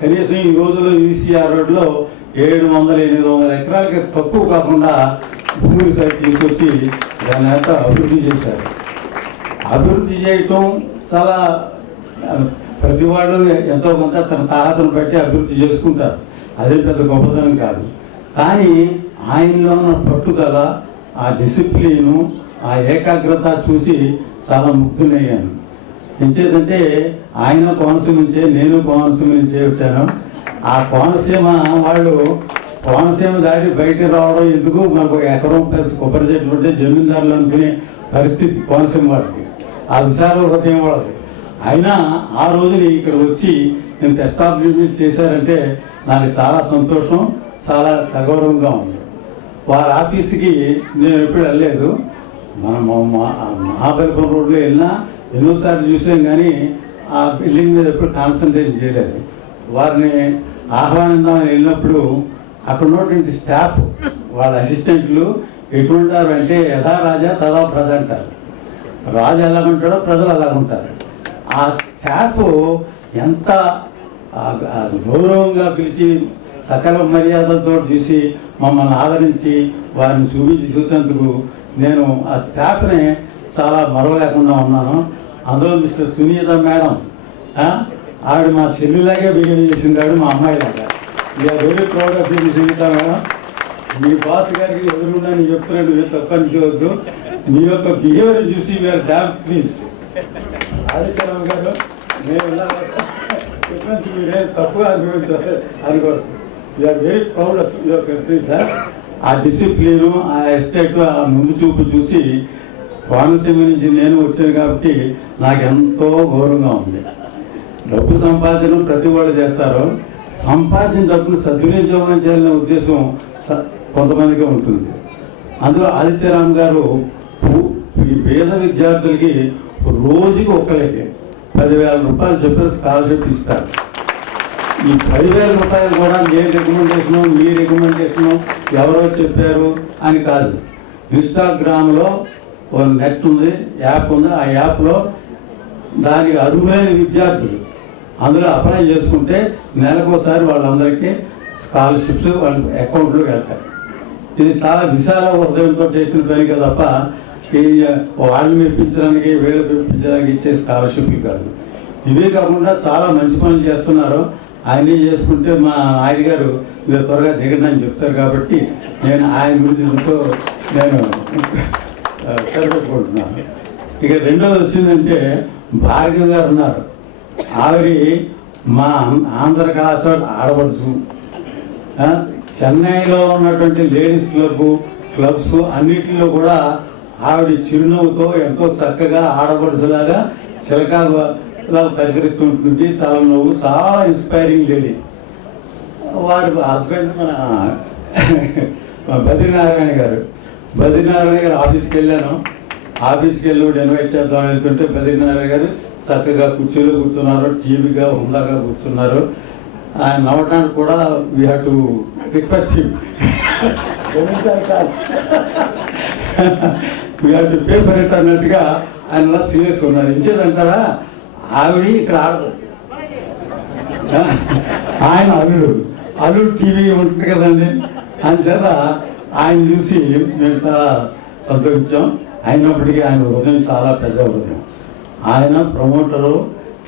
కనీసం ఈ రోజుల్లో ఈసీఆర్ రోడ్లో 700-800 ఎకరాలకి తక్కువ కాకుండా భూమిని సరి తీసుకొచ్చి దాని అంత అభివృద్ధి చేశారు. అభివృద్ధి చేయటం చాలా ప్రతి వాళ్ళు ఎంతో కొంత తన తాహతను బట్టి అభివృద్ధి చేసుకుంటారు, అదే పెద్ద గొప్పతనం కాదు. కానీ ఆయనలో ఉన్న పట్టుదల, ఆ డిసిప్లిను, ఆ ఏకాగ్రత చూసి చాలా ముగ్ధునయ్యాను. ఎంచేదంటే ఆయన కోనసీమ నుంచే, నేను కోనసీమ నుంచే వచ్చాను. ఆ కోనసీమ వాళ్ళు కోనసీమ దాటి బయటకు రావడం ఎందుకు, మనకు 1 ఎకరం ప్లస్ కొబ్బరి చెట్లు ఉంటే జమీందారులు అనుకునే పరిస్థితి కోనసీమ వాళ్ళకి, ఆ విశాల హృదయం వాళ్ళకి. అయినా ఆ రోజుని ఇక్కడ వచ్చి నేను ఎస్టాబ్లిష్మెంట్ చేశారంటే నాకు చాలా సంతోషం, చాలా సగౌరవంగా ఉంది. వారి ఆఫీస్కి నేను ఎప్పుడు వెళ్ళలేదు, మనం మహాబలిపురం రోడ్లో వెళ్ళినా ఎన్నోసార్లు చూసాం, కానీ ఆ బిల్డింగ్ మీద ఎప్పుడు కాన్సన్ట్రేట్ చేయలేదు. వారిని ఆహ్వానిద్దామని వెళ్ళినప్పుడు అక్కడ ఉన్నటువంటి స్టాఫ్, వాళ్ళ అసిస్టెంట్లు ఎటువంటి వారు అంటే యథా రాజా తదా ప్రజ అంటారు. రాజు ఎలాగుంటాడో ప్రజలు అలాగుంటారు. ఆ స్టాఫ్ ఎంత గౌరవంగా పిలిచి సకల మర్యాదలతో చూసి మమ్మల్ని ఆదరించి వారిని చూసినందుకు నేను ఆ స్టాఫ్ని చాలా మరవలేకుండా ఉన్నాను. అందులో మిస్టర్ సునీత మేడం, ఆవిడ మా చెల్లిలాగే బిహేవ్ చేసిందాడు, మా అమ్మాయిలాగా. We are very proud of you Sunitha madam. మీ బాస్ గారికి ఎదురుగా నేను చెప్తున్నాను, మీరు తప్ప అనుకోవద్దు. మీ యొక్క బిహేవియర్ చూసి వీఆర్ డామ్ ప్లీజ్. ఆదిత్యరామ్ గారు, మేము చెప్పినందుకు మీరే తప్పుగా అనుకోవద్దు. We're very proud of your country sir. ఆ డిసిప్లిను, ఆ ఎస్టేట్, ఆ ముందు చూపు చూసి కోనసీమ నుంచి నేను వచ్చాను కాబట్టి నాకు ఎంతో గౌరవంగా ఉంది. డబ్బు సంపాదన ప్రతి వాళ్ళు చేస్తారు, సంపాదించిన డబ్బును సద్వినియోగం చేయాలనే ఉద్దేశం కొంతమందికి ఉంటుంది. అందులో ఆదిత్యరామ్ గారు ఈ పేద విద్యార్థులకి రోజుకి ఒకరికి 10,000 రూపాయలు చెప్పిన స్కాలర్షిప్ ఇస్తారు. ఈ 10,000 రూపాయలు కూడా నేను రికమెండేషను మీ రికమెండేషను ఎవరో చెప్పారు అని కాదు. ఇన్స్టాగ్రామ్లో ఒక నెట్ ఉంది, యాప్ ఉంది. ఆ యాప్లో దానికి అర్హులైన విద్యార్థులు అందులో అప్లై చేసుకుంటే నెలకోసారి వాళ్ళందరికీ స్కాలర్షిప్స్ వాళ్ళ అకౌంట్లోకి వెళ్తాయి. ఇది చాలా విశాల హృదయంతో చేసిన పని కదా తప్ప ఈ వాళ్ళని మెప్పించడానికి వీళ్ళు మెప్పించడానికి ఇచ్చే స్కాలర్షిప్లు కాదు. ఇవే కాకుండా చాలా మంచి పనులు చేస్తున్నారు. ఆయనే చేసుకుంటే మా ఆయన గారు మీరు త్వరగా దిగండి అని చెప్తారు కాబట్టి నేను ఆయన గురించితో నేను సరిపెట్టుకుంటున్నాను. ఇక రెండోది వచ్చిందంటే భార్గవ్ గారు ఉన్నారు. ఆవిడ మా ఆంధ్ర కళాశాల ఆడపడుచు. చెన్నైలో ఉన్నటువంటి లేడీస్ క్లబ్స్ అన్నిటిలో కూడా ఆవిడ చిరునవ్వుతో ఎంతో చక్కగా ఆడపడుచులాగా చిలకాగా పరికరిస్తుంటుంది. చాలా నవ్వు, చాలా ఇన్స్పైరింగ్ లేడీ. వారి హస్బెండ్ మన బద్రీనారాయణ గారు ఆఫీస్కి వెళ్ళాను. ఆఫీస్కి వెళ్ళి ఇన్వైట్ చేద్దామని వెళ్తుంటే బద్రీనారాయణ గారు చక్కగా కుర్చీలో కూర్చున్నారు, టీవీగా హుందాగా కూర్చున్నారు. ఆయన నవ్వడానికి కూడా we have to request him, sir we have to pay for it అన్నట్టుగా ఆయన అలా సీరియస్గా ఉన్నారు. ఇంచేదంటారా ఆవిడ ఇక్కడ ఆయన అల్లుడు టీవీ ఉంటుంది కదండి. అందుచేత ఆయన చూసి మేము చాలా సంతోషించాం. అయినప్పటికీ ఆయన హృదయం చాలా పెద్ద హృదయం. ఆయన ప్రమోటరు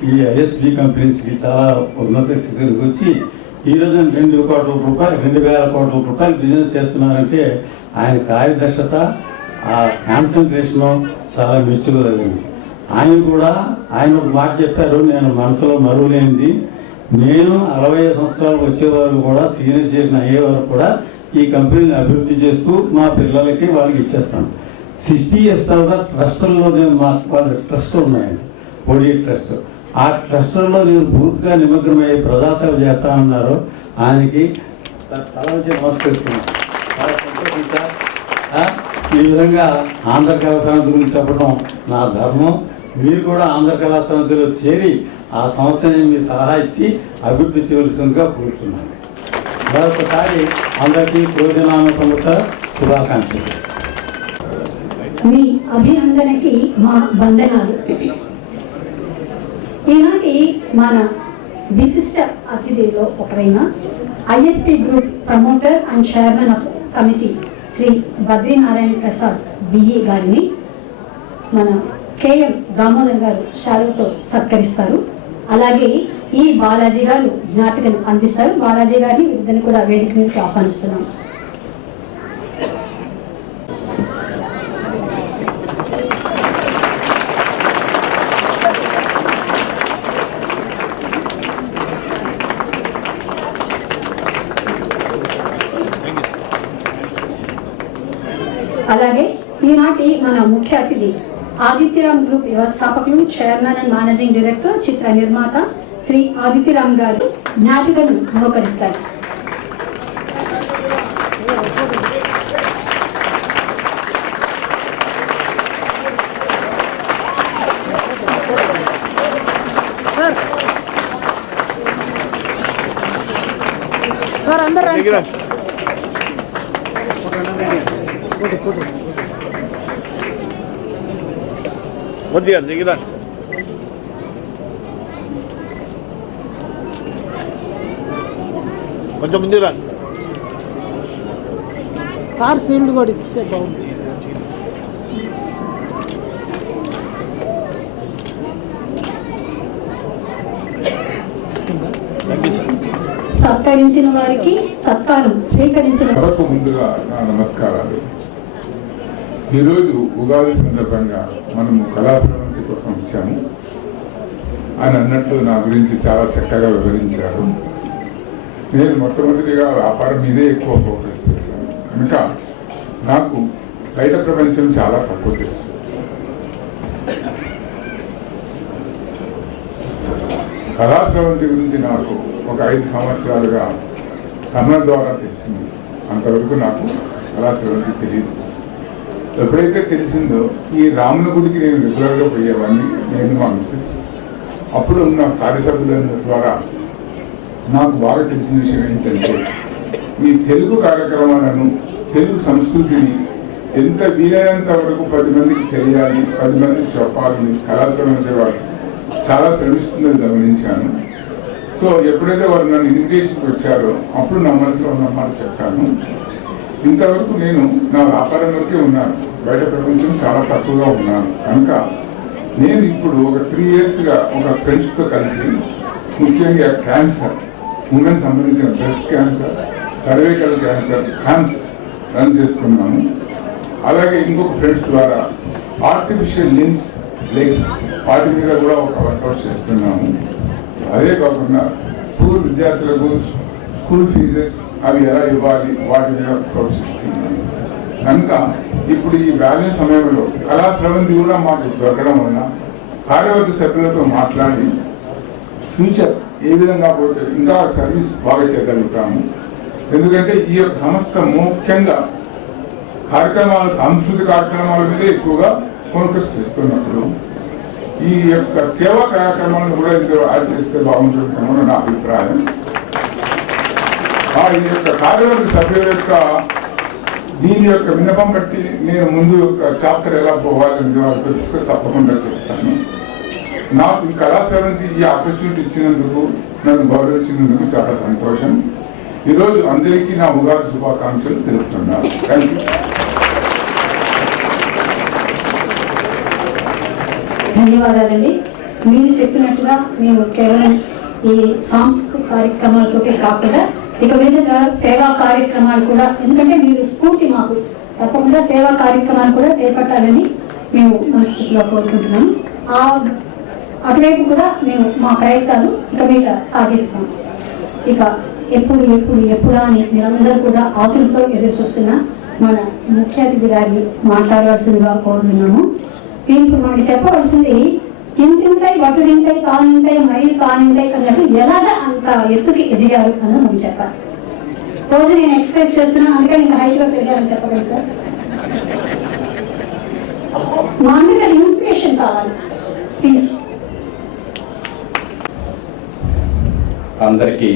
ఈ ఐఎస్బి కంపెనీస్కి చాలా ఉన్నత స్థితికి వచ్చి ఈరోజు 2,000 కోట్ల రూపాయలు బిజినెస్ చేస్తున్నారంటే ఆయన కార్యదక్షత, ఆ కాన్సన్ట్రేషను చాలా మెచ్చుకోదగింది. ఆయన ఒక మాట చెప్పారు, నేను మనసులో మరువలేనిది. నేను 60 సంవత్సరాలు వచ్చేవారు కూడా సీనియర్ సిటిజన్ అయ్యేవారు కూడా ఈ కంపెనీని అభివృద్ధి చేస్తూ మా పిల్లలకి వాళ్ళకి ఇచ్చేస్తాను. 60 years తర్వాత ట్రస్టుల్లో నేను వాళ్ళ ట్రస్ట్ ఉన్నాయండి, ఓడి ట్రస్ట్. ఆ ట్రస్టుల్లో నేను పూర్తిగా నిమగ్నమయ్యే ప్రజాసేవ చేస్తానన్నారు. ఆయనకి తల వచ్చి నమస్కరిస్తున్నాను. చాలా సంతోషించారు. ఈ విధంగా ఆంధ్ర కళాశాల గురించి చెప్పడం నా ధర్మం. మీరు కూడా ఆంధ్ర కళాశాలలో చేరి ఆ సంస్థని మీ సలహా ఇచ్చి అభివృద్ధి చేయవలసిందిగా కోరుతున్నాను. మరొకసారి అందరికీ ప్రోజనామ సంవత్సర శుభాకాంక్షలు. మీ అభినందనకి మా వందనాలు. ఈనాటి మన విశిష్ట అతిథిలో ఒకరైన ISP group promoter and chairman of committee Shri Badrinarayana Prasad BE గారిని మన కేఎం దామోదర్ గారు శాలువతో సత్కరిస్తారు. అలాగే ఈ బాలాజీ గారు జ్ఞాపికను అందిస్తారు. బాలాజీ గారిని ఇద్దరిని కూడా వేదిక మీద ఆహ్వానిస్తున్నాం. అలాగే ఈనాటి మన ముఖ్య అతిథి ఆదిత్యరామ్ గ్రూప్ వ్యవస్థాపకులు, చైర్మన్ అండ్ మేనేజింగ్ డైరెక్టర్, చిత్ర నిర్మాత శ్రీ ఆదిత్యరామ్ గారు జ్ఞాపికను బహుకరిస్తారు. కొద్దిగా దిగిరాండి సార్. కొంచెం ముందు రాండి సార్. సీల్డ్ కూడా ఇస్తే బాగుంది. సత్కరించిన వారికి సత్కారం స్వీకరించిన ముందుగా నా నమస్కారాలు. ఈరోజు ఉగాది సందర్భంగా మనము కళాశ్రవంతి కోసం వచ్చాము. ఆయన అన్నట్లు నా గురించి చాలా చక్కగా వివరించారు. నేను మొట్టమొదటిగా వ్యాపారం మీదే ఎక్కువ ఫోకస్ చేశాను కనుక నాకు బయట ప్రపంచం చాలా తక్కువ తెలుసు. కళాశ్రవంతి గురించి నాకు ఒక 5 సంవత్సరాలుగా కన్నడ ద్వారా తెలిసింది. అంతవరకు నాకు కళాశ్రవంతి తెలియదు. ఎప్పుడైతే తెలిసిందో ఈ రాముల గుడికి నేను రెగ్యులర్గా పోయేవాడిని, నేను మా మిస్సెస్. అప్పుడు ఉన్న కార్యసభ్యులందరి ద్వారా నాకు బాగా తెలిసిన విషయం ఏంటంటే ఈ తెలుగు కార్యక్రమాలను, తెలుగు సంస్కృతిని ఎంత వీలైనంత వరకు 10 మందికి తెలియాలి, 10 మందికి చెప్పాలని కళాశ్రమంటే వాళ్ళు చాలా శ్రమిస్తుందని గమనించాను. సో ఎప్పుడైతే వారు నన్ను ఇన్విటేషన్కి వచ్చారో అప్పుడు నా మనసులో ఉన్న మాట చెప్పాను. ఇంతవరకు నేను నా వ్యాపారంలోకే ఉన్నాను, బయట ప్రపంచం చాలా తక్కువగా ఉన్నాను కనుక నేను ఇప్పుడు ఒక 3 yearsగా ఒక ఫ్రెండ్స్తో కలిసి ముఖ్యంగా క్యాన్సర్, ఉమెన్ సంబంధించిన breast cancer, cervical cancer camps run చేస్తున్నాము. అలాగే ఇంకొక ఫ్రెండ్స్ ద్వారా ఆర్టిఫిషియల్ లిమ్స్, లెగ్స్ వాటి మీద కూడా ఒక వర్కౌట్ చేస్తున్నాము. అదే కాకుండా పూర్ విద్యార్థులకు స్కూల్ ఫీజెస్ అవి ఎలా ఇవ్వాలి వాటి మీద వర్కౌట్ చేస్తున్నాము. కనుక ఇప్పుడు ఈ బ్యాలెన్స్ సమయంలో కళాశ్రవంతి కూడా మాకు దొరకడం వలన కార్యవర్గ సభ్యులతో మాట్లాడి ఫ్యూచర్ ఏ విధంగా పోతే ఇంకా సర్వీస్ బాగా చేయగలుగుతాము. ఎందుకంటే ఈ యొక్క సంస్థ ముఖ్యంగా కార్యక్రమాలు, సాంస్కృతిక కార్యక్రమాల మీద ఎక్కువగా ఫోకస్ చేస్తున్నప్పుడు ఈ యొక్క సేవా కార్యక్రమాలను కూడా ఇందులో యాడ్ చేస్తే బాగుంటుందేమో నా అభిప్రాయం. ఈ యొక్క కార్యవర్గ సభ్యుల యొక్క దీని యొక్క విన్నపం బట్టి నేను ముందు యొక్క చాప్టర్ ఎలా పోవాలని వారితో డిస్కస్ తప్పకుండా చేస్తాను. నాకు ఈ కళాశ్రవంతి ఈ ఆపర్చునిటీ ఇచ్చినందుకు, నన్ను గౌరవించినందుకు చాలా సంతోషం. ఈరోజు అందరికీ నా ఉగాది శుభాకాంక్షలు తెలుపుతున్నాను. Thank you. ధన్యవాదాలండి. మీరు చెప్పినట్టుగా మేము కేవలం ఈ సాంస్కృతిక కార్యక్రమాలతో కాకుండా ఇక మీదగా సేవా కార్యక్రమాలు కూడా, ఎందుకంటే మీరు స్ఫూర్తి మాకు, తప్పకుండా సేవా కార్యక్రమాలు కూడా చేపట్టాలని మేము మనస్ఫూర్తిగా కోరుకుంటున్నాం. అటువైపు కూడా మేము మా ప్రయత్నాలు ఇక మీద సాగిస్తాం. ఇక ఎప్పుడు అని మీరందరూ కూడా ఆతులతో ఎదురు చూస్తున్న మన ముఖ్య అతిథి గారిని మాట్లాడవలసిందిగా కోరుతున్నాము. ఇప్పుడు మనకి చెప్పవలసింది ఇంతింతై వటుడింతై కానింతై మరి కానింతై అన్నట్టు ఎలాగ అంత ఎత్తుకి ఎదిగారు అని మనం చెప్పాలి. రోజు నేను ఎక్సర్సైజ్ చేస్తున్నాను, అందుకని ఇంకా హైట్గా పెరిగారని చెప్పగలరు సార్. మా అందరికీ ఇన్స్పిరేషన్ కావాలి ప్లీజ్. అందరికీ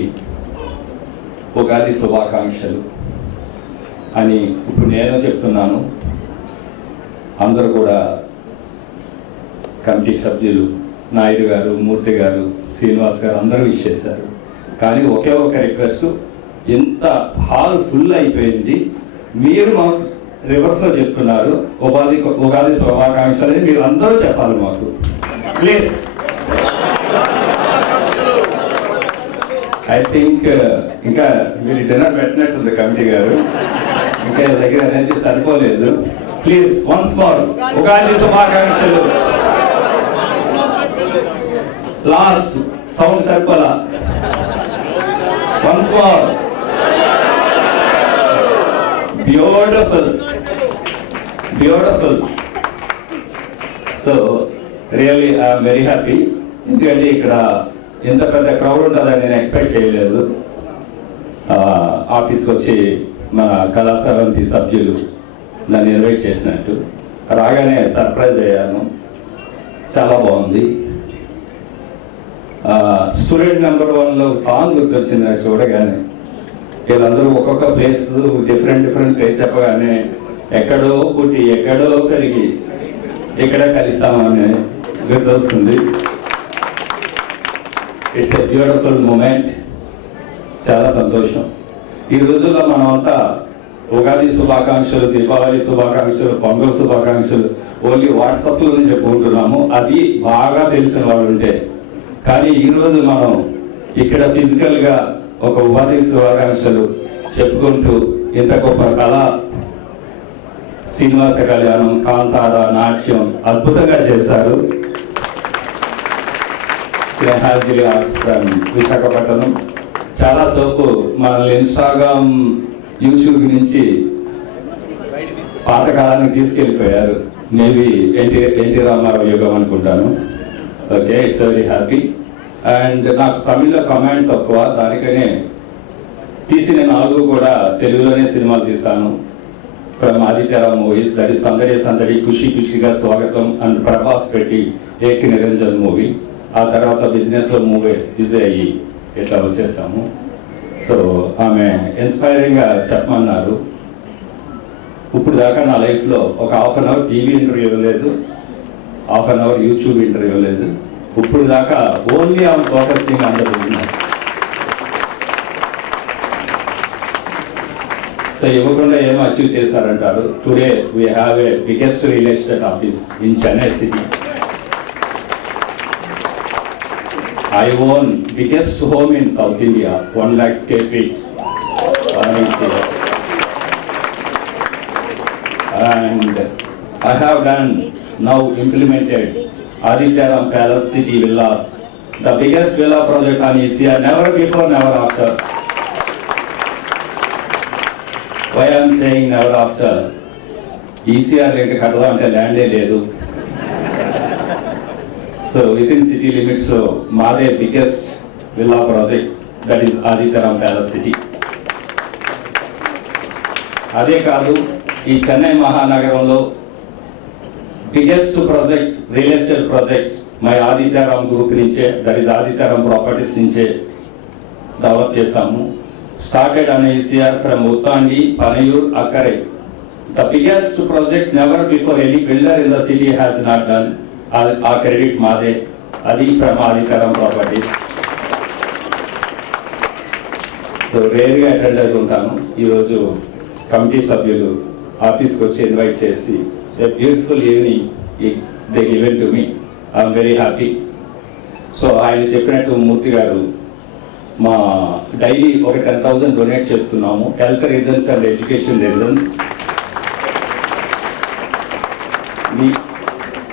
ఉగాది శుభాకాంక్షలు అని ఇప్పుడు నేను చెప్తున్నాను. అందరూ కూడా కమిటీ సభ్యులు నాయుడు గారు, మూర్తి గారు, శ్రీనివాస్ గారు అందరూ విష్ చేశారు. కానీ ఒకే ఒక రిక్వెస్ట్, ఎంత హాల్ ఫుల్ అయిపోయింది, మీరు మాకు రివర్స్లో చెప్తున్నారు ఉగాది శుభాకాంక్షలు అని మీరు అందరూ చెప్పాలి మాకు ప్లీజ్. ఐ థింక్ ఇంకా మీరు డిన్నర్ పెట్టినట్టుంది కమిటీ గారు, ఇంకా దగ్గర ఎనర్జీ సరిపోలేదు. ప్లీజ్ వన్స్ మోర్ ఉగాది శుభాకాంక్షలు. లాస్ట్ సౌండ్ సరిపోలా, once more. Beautiful beautiful. So really I'm very happy. ఎందుకంటే ఇక్కడ ఎంత పెద్ద క్రౌడ్ ఉంటుందని నేను ఎక్స్పెక్ట్ చేయలేదు. ఆఫీస్కి వచ్చి మన కళాశ్రవంతి సభ్యులు నన్ను ఇన్వైట్ చేసినట్టు రాగానే సర్ప్రైజ్ అయ్యాను, చాలా బాగుంది. స్టూడెంట్ నెంబర్ 1లో సాంగ్ గుర్తొచ్చింది నాకు చూడగానే. వీళ్ళందరూ ఒక్కొక్క ప్లేస్ డిఫరెంట్ ప్లేస్ చెప్పగానే ఎక్కడో పుట్టి ఎక్కడో పెరిగి ఇక్కడ కలిసామని గుర్తొస్తుంది. It's a beautiful moment. చాలా సంతోషం. ఈ రోజుల్లో మనం అంతా ఉగాది శుభాకాంక్షలు, దీపావళి శుభాకాంక్షలు, పొంగల్ శుభాకాంక్షలు ఓన్లీ వాట్సాప్లోనే చెప్పుకుంటున్నాము, అది బాగా తెలిసిన వాళ్ళు ఉంటే. కానీ ఈరోజు మనం ఇక్కడ ఫిజికల్గా ఒక ఉగాది శుభాకాంక్షలు చెప్పుకుంటూ ఇంత గొప్ప కళ, శ్రీనివాస కళ్యాణం, కాంతార, నాట్యం అద్భుతంగా చేశారు. స్నేహాద్రి ఆర్ట్స్ ఫ్రమ్ విశాఖపట్నం. చాలా సేపు మనల్ని ఇన్స్టాగ్రామ్, యూట్యూబ్ నుంచి పాతకాలానికి తీసుకెళ్ళిపోయారు. మేబీ ఎన్టీ రామారావు యుగం అనుకుంటాను. Okay, it's very happy. And నాకు తమిళ్లో కమెంట్ తక్కువ, దానికనే తీసిన 4 కూడా తెలుగులోనే సినిమాలు తీశాను. From Adityarao movies, that is సందడి సందడి, ఖుషి ఖుషిగా స్వాగతం అండ్ ప్రభాస్ పెట్టి ఏక్ నిరంజన్ మూవీ. ఆ తర్వాత బిజినెస్లో మూవీ బిజీ అయ్యి ఇట్లా వచ్చేసాము. సో ఆమె ఇన్స్పైరింగ్గా చెప్పమన్నారు. ఇప్పుడు దాకా నా లైఫ్లో ఒక half an hour TV interview లేదు, half an hour YouTube interview లేదు. ఇప్పుడు దాకా only on focusing on the business. So ఇవ్వకుండా ఏం అచీవ్ చేశారంటారు. Today we have a biggest real estate office in Chennai city. I own biggest home in South India, 1 lakh square feet. And I have done, now implemented Adityaram Palace City Villas, the biggest villa project on ECR, never before, never after. Why I am saying never after? ECR like kadda ante land ledu. So within city limits, so Made biggest villa project, that is Adityaram Palace City. అదే కాదు, ఈ చెన్నై మహానగరంలో biggest project, real estate project my Adityaram group నుంచే, దట్ ఈస్ ఆదిత్యారామ్ ప్రాపర్టీస్ నుంచే డెవలప్ చేశాము. Started on ECR from Uthandi, Panaiyur, Akkarai. The biggest project never before any builder in the city has not done. ఆ క్రెడిట్ మాదే, అది ఫ్రమ్ ఆదిత్యారామ్ ప్రాపర్టీస్. సో రేర్గా అటెండ్ అవుతుంటాను. ఈరోజు కమిటీ సభ్యులు ఆఫీస్కి వచ్చి ఇన్వైట్ చేసి a beautiful evening they given to me. I'm very happy. So ఆయన చెప్పినట్టు మూర్తి గారు, మా డైలీ ఒక 10,000 డొనేట్ చేస్తున్నాము, health reasons and education reasons. మీ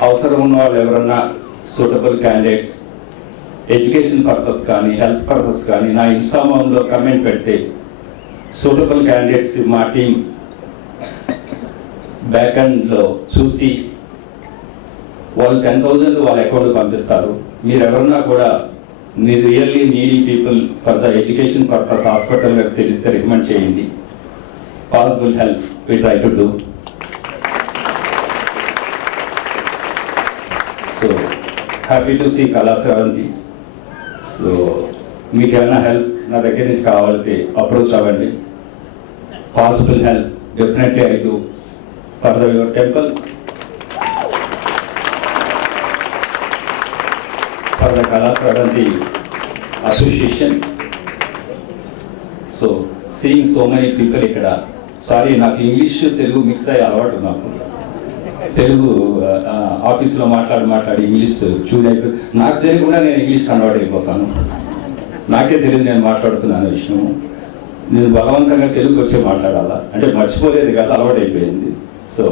అవసరం ఉన్న వాళ్ళు ఎవరన్నా సూటబుల్ క్యాండిడేట్స్ ఎడ్యుకేషన్ పర్పస్ కానీ హెల్త్ పర్పస్ కానీ నా ఇన్స్టాగ్రామ్లో కమెంట్ పెడితే సూటబుల్ క్యాండిడేట్స్ మా టీం బ్యాక్ ఎండ్లో చూసి వాళ్ళు 10,000 వాళ్ళ అకౌంట్కి పంపిస్తారు. మీరు ఎవరన్నా కూడా మీరు really needy people for the education purpose hospital మీకు తెలిస్తే రికమెండ్ చేయండి. Possible help we try to do. So happy to see Kalasravanthi. So మీకు ఏమైనా హెల్ప్ నా దగ్గర నుంచి కావాలంటే అప్రోచ్ అవ్వండి. Possible help definitely I do for your temple, for the Kalasravanthi association. So seeing so many people ఇక్కడ, సారీ నాకు ఇంగ్లీష్ తెలుగు మిక్స్ అయ్యి అలవాటు. నాకు తెలుగు ఆఫీస్లో మాట్లాడి ఇంగ్లీష్ చూడైపోయి నాకు తెలియకుండా నేను ఇంగ్లీష్ కన్వర్ట్ అయిపోతాను. నాకే తెలియదు నేను మాట్లాడుతున్నాను విషయం. నేను బలవంతంగా తెలుగు వచ్చే మాట్లాడాలా అంటే మర్చిపోలేదు కాదు, అలవాటు అయిపోయింది. సో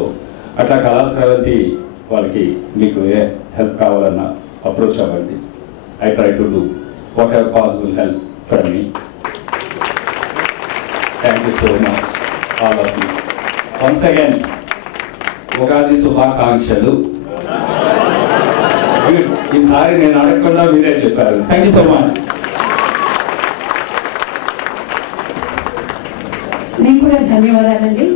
అట్లా కళాశ్రవంతి వాళ్ళకి మీకు ఏ హెల్ప్ కావాలన్నా అప్రోచ్ అవ్వండి. I try to do what ever possible help from me. Thank you so much all of you. Once again Ugadi శుభాకాంక్షలు. ఈసారి నేను అడగకుండా మీరే చెప్పారు. Thank you so much. మీకు కూడా ధన్యవాదాలండి.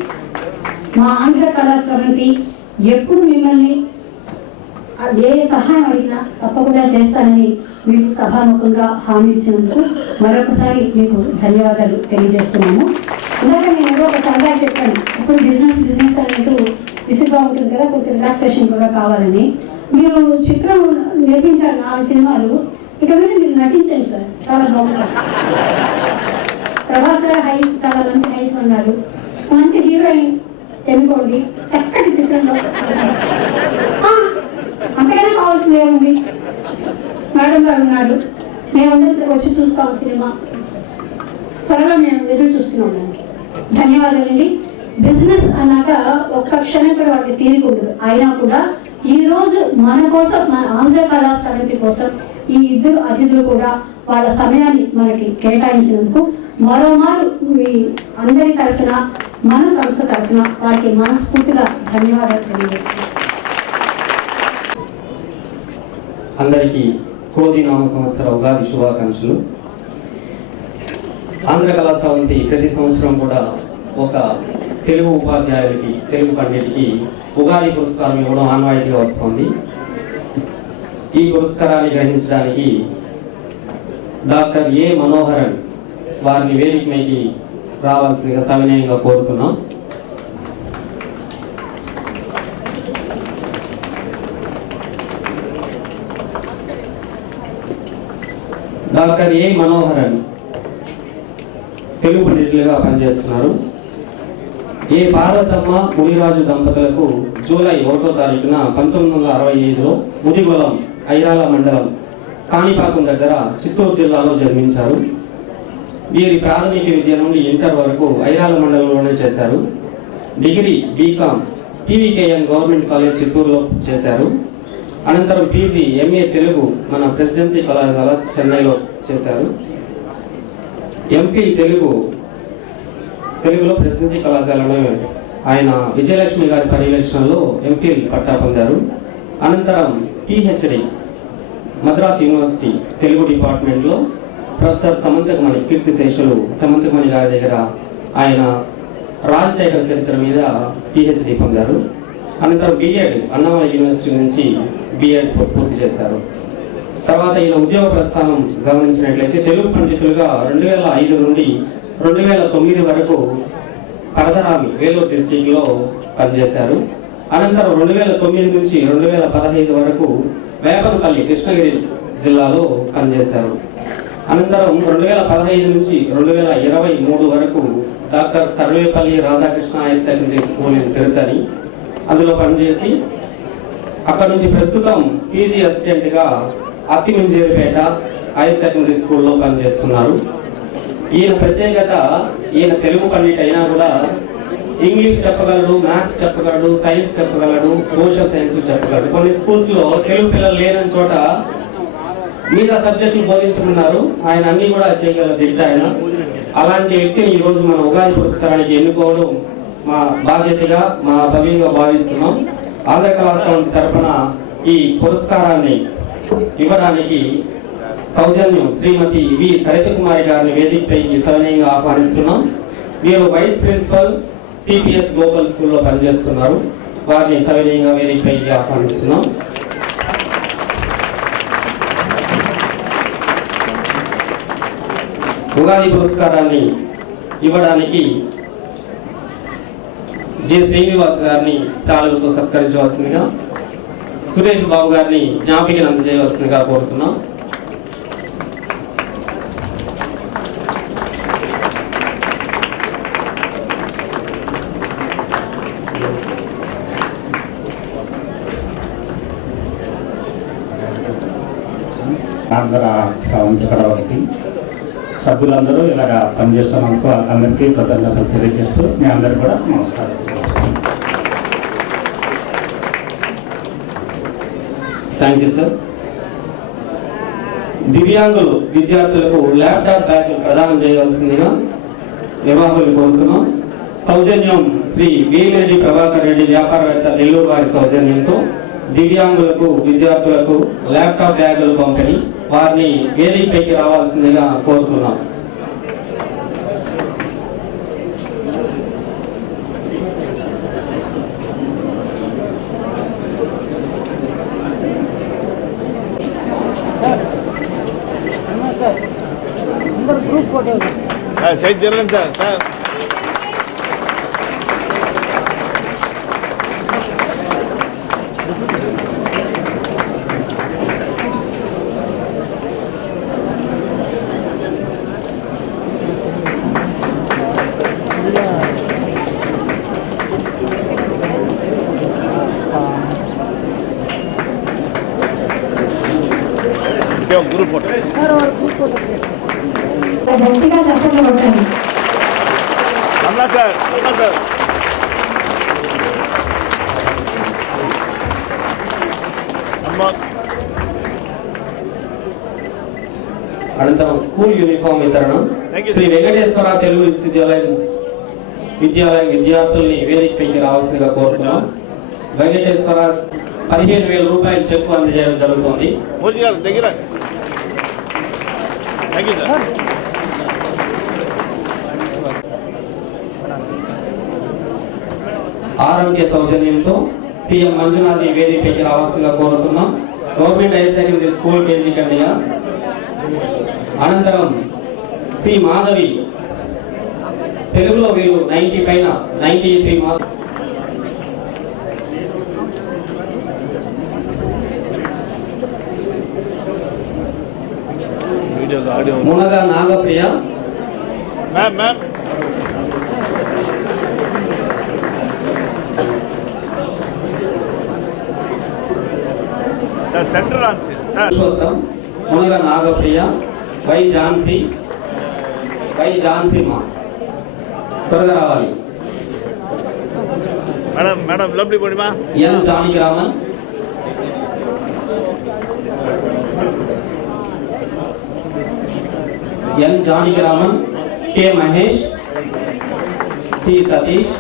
మా ఆంధ్ర కళాశ్రవంతి ఎప్పుడు మిమ్మల్ని ఏ సహాయం అడిగినా తప్పకుండా చేస్తానని మీరు సభాముఖంగా హామీ ఇచ్చినందుకు మరొకసారి మీకు ధన్యవాదాలు తెలియజేస్తున్నాము. అలాగే నేను ఏదో ఒక సరదా చెప్పాను, ఇప్పుడు బిజినెస్ అనేట్టు విసుగ్గా ఉంటుంది కదా, కొంచెం రిలాక్సేషన్ కూడా కావాలని. మీరు చిత్రం నిర్మించారు 4 సినిమాలు, ఇక మీద మీరు నటించండి సార్, చాలా బాగుంటుంది. ప్రభాస్ గారు హైట్, చాలా మంచి హైట్ ఉన్నారు, మంచి హీరోయిన్ ఎన్నుకోండి, చక్కటి చిత్రంలో. అంతకన్నా కావాల్సింది ఏముంది, మేడం గారు ఉన్నాడు, మేమందరం వచ్చి చూస్తాం సినిమా, త్వరగా మేము ఎదురు చూస్తున్నాం. ధన్యవాదాలండి. బిజినెస్ అన్నాక ఒక్క క్షణం కూడా వాటికి తీరిక ఉండదు. అయినా కూడా ఈరోజు మన కోసం, మన ఆంధ్ర కళాశ్రవంతి కోసం ఈ 2 అతిథులు కూడా వాళ్ళ సమయాన్ని మనకి కేటాయించినందుకు మరోమారు మీ అందరి తరఫున, మన సంస్థ తరఫున వారికి మనస్ఫూర్తిగా ధన్యవాదాలు తెలియజేస్తున్నాను. అందరికీ క్రోధి నామ సంవత్సర ఉగాది శుభాకాంక్షలు. ఆంధ్ర కళాశ్రవంతి ప్రతి సంవత్సరం కూడా ఒక తెలుగు ఉపాధ్యాయులకి, తెలుగు పండితుడికి ఉగాది పురస్కారం ఇవ్వడం ఆనవాయితీగా వస్తుంది. ఈ పురస్కారాన్ని గ్రహించడానికి డాక్టర్ ఏ మనోహరన్ వారిని వేదిక మీదకి రావాల్సిందిగా సవినయంగా కోరుతున్నాం. డాక్టర్ ఏ మనోహరన్ తెలుగు పండితులుగా పనిచేస్తున్నారు. ఏ పార్వతమ్మ మునిరాజు దంపతులకు జూలై 1వ తారీఖున 1965లో ముదిగొలం ఐరాల మండలం కాణిపాకం దగ్గర చిత్తూరు జిల్లాలో జన్మించారు. వీరి ప్రాథమిక విద్య నుండి ఇంటర్ వరకు ఐరాల మండలంలోనే చేశారు. Degree BCom PVKN government college చిత్తూరులో చేశారు. అనంతరం పీజీ ఎంఏ తెలుగు మన ప్రెసిడెన్సీ కళాశాల చెన్నైలో చేశారు. ఎంఫిల్ తెలుగులో ప్రెసిడెన్సీ కళాశాలలో ఆయన విజయలక్ష్మి గారి పర్యవేక్షణలో ఎంఫిల్ పట్టా పొందారు. అనంతరం పిహెచ్డి మద్రాస్ యూనివర్సిటీ తెలుగు డిపార్ట్మెంట్లో ప్రొఫెసర్ సమంతకమణి కీర్తిశేషులు సమంతకమణి గారి దగ్గర ఆయన రాజశేఖర చరిత్ర మీద పిహెచ్డి పొందారు. అనంతరం బిఎడ్ అన్నమయ్య యూనివర్సిటీ నుంచి బిఎడ్ పూర్తి చేశారు. తర్వాత ఈయన ఉద్యోగ ప్రస్థానం గమనించినట్లయితే తెలుగు పండితులుగా 2005 నుండి 2009 వరకు పరదరామి వేలూరు డిస్టిక్లో పనిచేశారు. అనంతరం 2009 నుంచి 2015 వరకు వేపనపల్లి కృష్ణగిరి జిల్లాలో పనిచేశారు. అనంతరం 2015 నుంచి 2023 వరకు doctor Sarvepalli Radhakrishna hire secondary school in Tirupati అందులో పనిచేసి అక్కడ నుంచి ప్రస్తుతం పీజీ అసిస్టెంట్గా అత్తిమింజేరిపేట హైయర్ సెకండరీ స్కూల్లో పనిచేస్తున్నారు. ఈయన ప్రత్యేకత, ఈయన తెలుగు పండిట్ అయినా కూడా ఇంగ్లీష్ చెప్పగలడు, మ్యాథ్స్ చెప్పగలడు, సైన్స్ చెప్పగలడు, సోషల్ సైన్స్ చెప్పగలడు. కొన్ని స్కూల్స్లో తెలుగు పిల్లలు లేని చోట మిగతా సబ్జెక్టులు బోధించమన్నారు. ఆయన అన్ని కూడా చేయగల దిట్ట ఆయన. అలాంటి వ్యక్తిని ఈరోజు మన ఉగాది పురస్కారానికి ఎన్నుకోవడం మా బాధ్యతగా, మా భవ్యంగా భావిస్తున్నాం. ఆంధ్ర కళాశాల తరఫున ఈ పురస్కారాన్ని ఇవ్వడానికి సౌజన్యం శ్రీమతి వి సరిత కుమారి గారిని వేదికపైకి సవినయంగా ఆహ్వానిస్తున్నాం. వీరు వైస్ ప్రిన్సిపల్ సిపిఎస్ గ్లోబల్ స్కూల్లో పనిచేస్తున్నారు. వారిని సవినయంగా వేదికపైకి ఆహ్వానిస్తున్నాం. ఉగాది పురస్కారాన్ని ఇవ్వడానికి జె శ్రీనివాస్ గారిని శాలువతో సత్కరించవలసిందిగా, సురేష్ బాబు గారిని జ్ఞాపికను అందజేయవలసిందిగా కోరుతున్నాం. ఆంధ్ర శ్రావంతి కళావతి సభ్యులందరూ ఇలాగ పనిచేస్తున్నందుకు అందరికీ కృతజ్ఞతలు తెలియజేస్తూ మీ అందరికీ కూడా నమస్కారం. Thank you sir. దివ్యాంగులు విద్యార్థులకు ల్యాప్టాప్ బ్యాగులు ప్రదానం చేయవలసిందిగా నిర్వాహకులు కోరుతున్నాం. సౌజన్యం శ్రీ వేమిరెడ్డి ప్రభాకర్ రెడ్డి వ్యాపారవేత్త నెల్లూరు వారి సౌజన్యంతో దివ్యాంగులకు విద్యార్థులకు ల్యాప్టాప్ బ్యాగులు పంపిణీ, వారిని వేదికపైకి రావాల్సిందిగా కోరుతున్నాం. అందరు గ్రూప్ ఫోటో సైడ్ జరగండి సార్. సార్ గ్రూప్ ఫోటో గట్టిగా చప్పట్లు కొట్టండి. అన్నా సార్, అన్నా సార్. అనంతరం స్కూల్ యూనిఫామ్ వితరణ శ్రీ వెంకటేశ్వర తెలుగు విద్యాలయం విద్యార్థుల్ని వేదికపైకి రావాల్సిందిగా కోరుతున్నాం. వెంకటేశ్వర 15,000 రూపాయల చెక్కు అందజేయడం జరుగుతుంది. దగ్గర థ్యాంక్ యూ సార్. ఆర్ఎంకే సౌజన్యంతో సీఎం మంజునాథ్ని వేదికపైకి రావాల్సిందిగా కోరుతున్నాం. Government higher secondary school KG కండియ. అనంతరం సి మాధవి, తెలుగులో వీళ్ళు 90 పైన 93 మార్క్స్. మునగ నాగప్రియ, పురుషోత్తం, మునగ నాగప్రియ, వై ఝాన్సీ మా త్వరగా రావాలి. మేడం లవ్లీ బడిమా. N Janaki Raman, N Janaki Raman, K Mahesh, C Satish,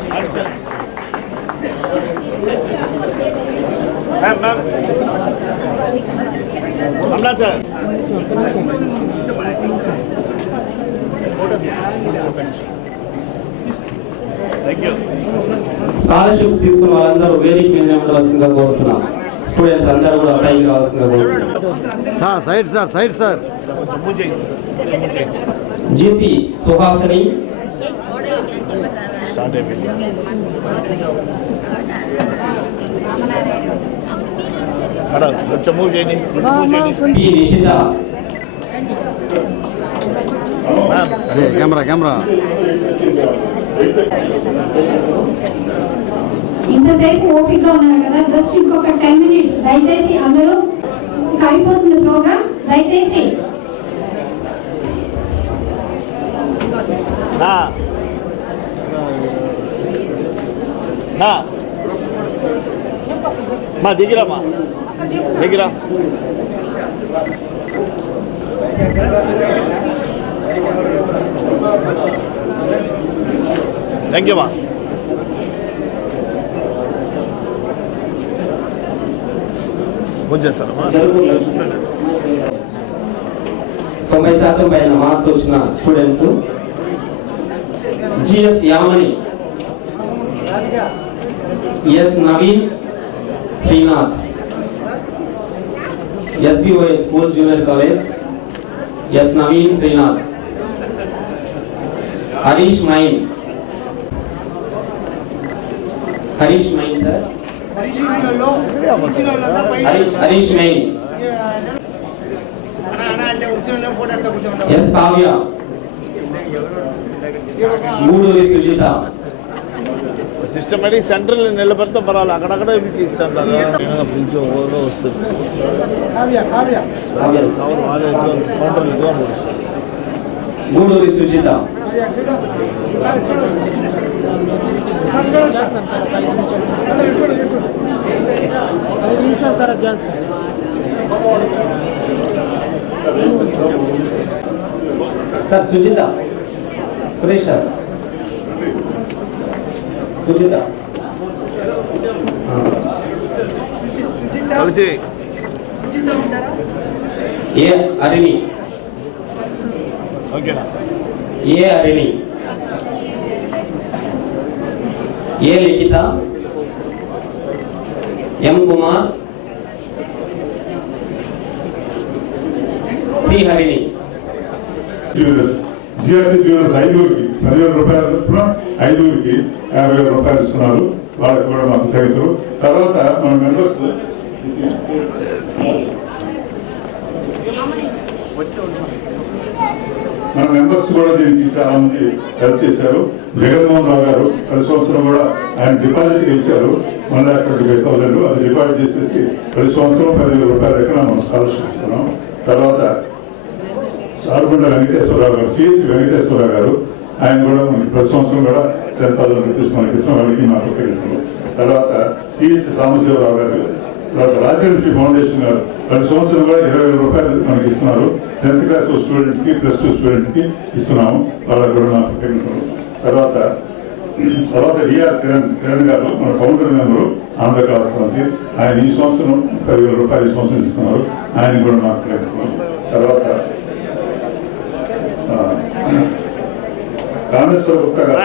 scholarships తీసుకున్న వాళ్ళందరూ వేదిక మీద ఉండవలసిందిగా కోరుతున్నాం. స్టూడెంట్స్ అందరూ కూడా పైకి రావాల్సిందిగా కోరుతున్నాం. సైడ్ జిసి సుహాసిని, కొంచెం మూవ్ చేయండి. పి నిషిత, కెమెరా ఇంతసేపు ఓపికగా ఉన్నారు కదా, జస్ట్ ఇంకొక 10 minutes దయచేసి అందరూ. అయిపోతుంది ప్రోగ్రామ్, దయచేసి. మా దిగిరామా దిగిరా. థ్యాంక్ యూ మా. వచ్చేస్తారమ్మా. 90% పైన మార్క్స్ వచ్చిన students GS Yamani, S Naveen Srinath, SBOS school junior college, S Naveen Srinath, Harish మైన్ సార్, హరీష్ మైన్, S Kavya, Guduri Sujitha. Systematic central నిలబడితే పర్వాలేదు, అక్కడక్కడ పిలిచి ఇస్తాను కదా, పిలిచి ఓలో వస్తుంది. Guduri Sujitha, sir Sujitha, Suresh sir, Sujitha, A Arini, A Arini, A Likhitha, M Kumar, C Harini. GRT jewellers 5కి 10,000 రూపాయల చొప్పున 5కి 50,000 రూపాయలు ఇస్తున్నారు. వాళ్ళకి కూడా మాకు తగ్గుతారు. తర్వాత మన మెంబర్స్ కూడా దీనికి చాలా మంది హెల్ప్ చేశారు. జగన్మోహన్ రావు గారు ప్రతి సంవత్సరం కూడా ఆయన డిపాజిట్ ఇచ్చారు 1,25,000. అది డిపాజిట్ చేసేసి ప్రతి సంవత్సరం 10,000 రూపాయల దగ్గర మనం స్కాలర్షిప్ ఇస్తున్నాం. తర్వాత సార్గుండ వెంకటేశ్వరరావు గారు, సిహెచ్ వెంకటేశ్వరరావు గారు, ఆయన కూడా మనకి ప్రతి సంవత్సరం కూడా 10,000 రూపీస్ మనకి ఇస్తున్నాం. వాళ్ళకి మాకు తెలుసు. తర్వాత సిహెచ్ సాంబశివరావు గారు, తర్వాత రాజలక్ష్మి ఫౌండేషన్ గారు ప్రతి సంవత్సరం కూడా 20,000 రూపాయలు మనకి ఇస్తున్నారు. 10th క్లాస్ స్టూడెంట్కి +2 స్టూడెంట్కి ఇస్తున్నాము. వాళ్ళకి కూడా నాకు తెలుసు. తర్వాత డిఆర్ కిరణ్ గారు మన ఫౌండర్ మెంబరు ఆంధ్ర క్లాస్ నుంచి, ఆయన ఈ సంవత్సరం 10,000 రూపాయలు ఈ సంవత్సరం ఇస్తున్నారు. ఆయన కూడా నాకు తెలుసు. తర్వాత కామేశ్వర గుప్తా గారు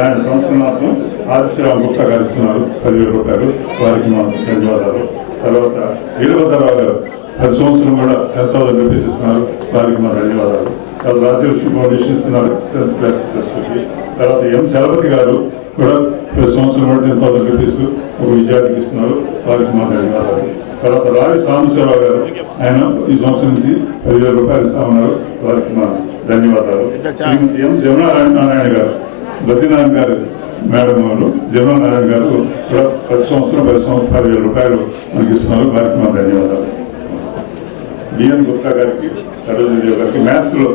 ఆయన సంస్కరణార్థం ఆదిత్యరామ్ గుప్తా గారు ఇస్తున్నారు 10,000 రూపాయలు. వారికి మా ధన్యవాదాలు. తర్వాత వీరభద్రరావు గారు 10 సంవత్సరం కూడా 10,000 రూపీస్ ఇస్తున్నారు. వారికి మా ధన్యవాదాలు. తర్వాత రాజలక్ష్మి ఫౌండేషన్ ఇస్తున్నారు 10th క్లాస్ ప్లస్2కి. తర్వాత ఎం చలపతి గారు కూడా 10 సంవత్సరం కూడా 10,000 రూపీస్ ఒక విద్యార్థికి ఇస్తున్నారు. వారికి మా ధన్యవాదాలు. తర్వాత రావి సాంబశివరావు గారు ఆయన ఈ సంవత్సరం నుంచి 10,000 రూపాయలు ఇస్తా ఉన్నారు. వారికి మా ధన్యవాదాలు. శ్రీమతి ఎం జమునారాయణ గారు బద్రీనారాయణ గారు మేడం వారు జమునారాయణ గారు కూడా ప్రతి సంవత్సరం 10,000 రూపాయలు మనకి ఇస్తున్నారు. వారికి మా ధన్యవాదాలు. బిఎన్ గుప్తా గారికి సరోజదేవి గారికి మ్యాథ్స్లో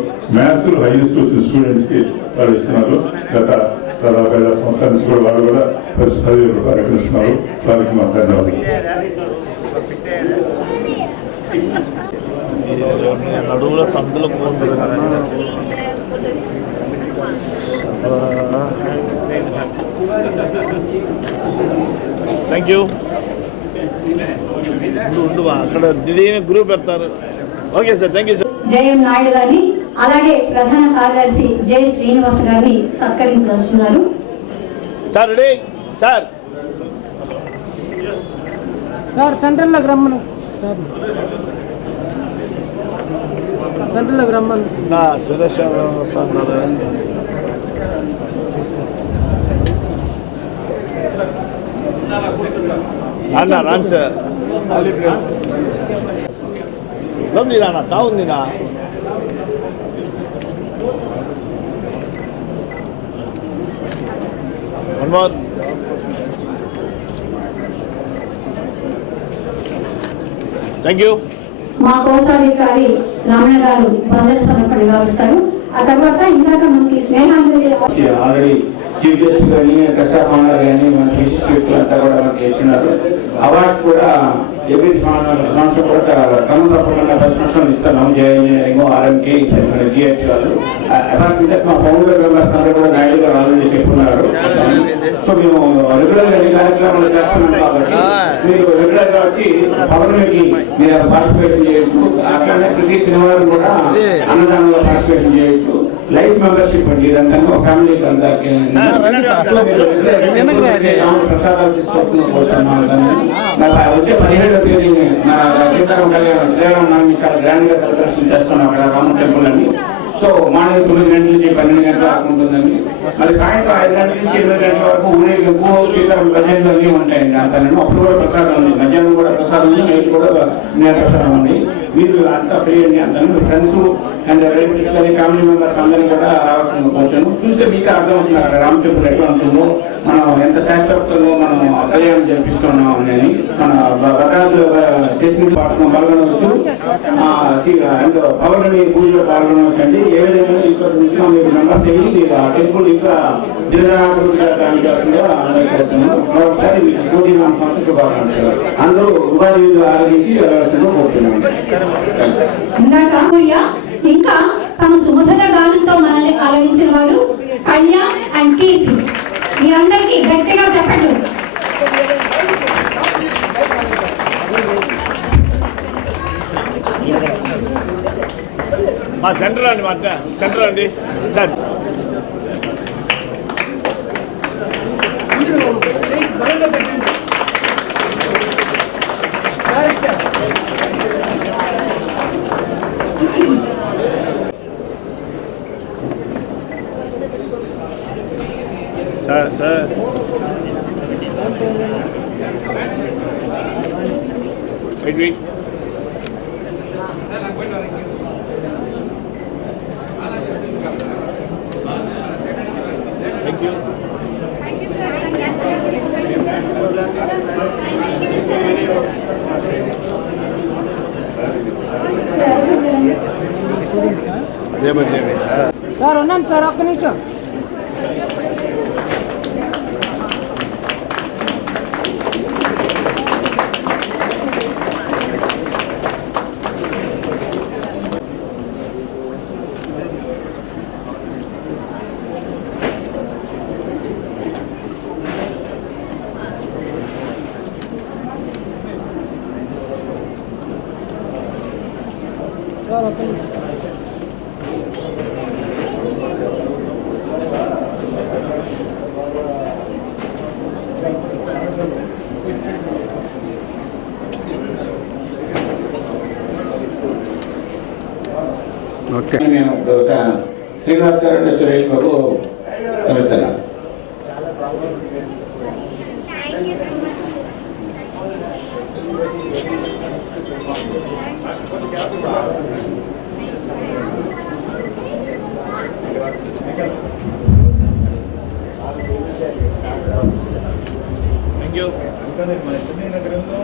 హైయెస్ట్ వచ్చిన స్టూడెంట్కి వాళ్ళు ఇస్తున్నారు. గత దాదాపు 5 సంవత్సరాల నుంచి కూడా వాళ్ళు కూడా 10,000 రూపాయలు ఇస్తున్నారు. వారికి మా ధన్యవాదాలు. నడువులో సందులో పోతుంది. Thank you. అక్కడ గ్రూప్ పెడతారు. Okay sir, thank you sir. Jayam Naidu గారిని అలాగే ప్రధాన కార్యదర్శి జె శ్రీనివాస్ గారిని సత్కరించదలుచుకున్నారు. Sir ready sir. సార్ సెంటర్లోకి రమ్మను. సార్ సెంటర్లోకి రమ్మను. సురేష్ సార్ అన్నా రాను సార్. నీనా తాగుందినా వన్ మోర్. Thank you. మా కోశాధికారి రమణ గారు బంధన సమర్పణ గావిస్తారు. ఆ తర్వాత ఇందాక మనకి స్నేహాంజలి ఆల్రెడీ చీఫ్ గెస్ట్ కానీ కస్టఫ్ ఆనర్ కానీ మన విశిష్ట వ్యక్తులంతా కూడా మనకి ఇచ్చినారు. అవార్డ్స్ కూడా ఎవ్రీ సంవత్సరం కూడా క్రమం తప్పకుండా 10 సంవత్సరాలు ఇస్తున్నాం. జే ఇంజనీరింగ్, ఆర్ఎంకే, మన జిఐటి వాళ్ళు. అపార్ట్ విత్ మా ఫౌండర్ మెంబర్స్ అందరూ కూడా నాయుడు గారు ఆల్రెడీ చెప్పుకున్నారు. సో మేము రెగ్యులర్ గా ఈ కార్యక్రమాలు చేస్తున్నాం కాబట్టి మీరు రెగ్యులర్ గా వచ్చి పౌర్ణమికి మీరు పార్టిసిపేషన్ చేయొచ్చు. అట్లానే ప్రతి శనివారం కూడా అన్నదానంలో పార్టిసిపేషన్ చేయొచ్చు. లైఫ్ మెంబర్షిప్ అండి, ఇదంతా ఫ్యామిలీకి అందరికీ ప్రసాదాలు తీసుకొస్తున్నాం. వచ్చే 17వ తేదీని మన సీతారాం కళ్యాణం శ్రీరామనవమి చాలా గ్రాండ్ గా సెలబ్రేషన్ చేస్తున్నాం అక్కడ రామ టెంపుల్ అని. సో మార్నింగ్ 9 గంటల నుంచి 12 గంటల దాకా ఉంటుందండి. మళ్ళీ సాయంత్రం 5 గంటల నుంచి 8 గంటల వరకు ఊరేగింపు, సీతారాం భజనలు అన్నీ ఉంటాయండి. అంతను అప్పుడు కూడా ప్రసాదం ఉంది, మధ్యాహ్నం కూడా ప్రసాదం ఉంది, నైట్ కూడా ప్రసాదం ఉంది. మీరు అంతా ఫ్రీ అండి. అంతను మీ ఫ్రెండ్స్ అండ్ రిలేటివ్స్ కానీ ఫ్యామిలీ మెంబర్స్ అందరినీ కూడా రావాల్సింది కొంచెం చూస్తే మీకు అర్థమవుతుంది అక్కడ రామ టెంపుల్ ఎట్లా ఉంటుందో, మనం ఎంత శాస్త్రోక్తంగా మనం కళ్యాణం జరిపిస్తున్నాం అనేది. మన భద్రాద్రిలో చేసిన పాఠం పాల్గొనవచ్చు. అండ్ పౌర్ణమి పూజలో పాల్గొనవచ్చు అండి. ఏ విధంగా ఇక్కడ నుంచి మీరు మెంబర్స్ అయ్యి ఆ టెంపుల్ ఇంకా దినదనాభివృద్ధిగా కావించాల్సిందిగా అందరికీ కోరుతున్నాను. మరొకసారి మీకు శుభదినం సంవత్సర శుభాకాంక్షలు. అందరూ ఉగాది ఆరోగించి వెళ్ళవలసిందిగా కోరుతున్నాను. ఇంకా తమ సుమధుర గానంతో మనల్ని ఆలరించిన వారు కళ్యాణ్ అండ్ కీర్తి. మీరందరికీ గట్టిగా చెప్పండి. మా సెంటర్ అండి, మా సెంటర్ అండి sir. Sir wait. Thank you. అదే బడ్జెట్ సార్. ఉన్నాను సార్, ఒక్క నిమిషం. సార్ ఒక్క నిమిషం. ఓకే మేము శ్రీనివాస్ గారు అంటే సురేష్ బాబు క్షమిస్తున్నాం. Thank you. మన చెన్నై నగరంలో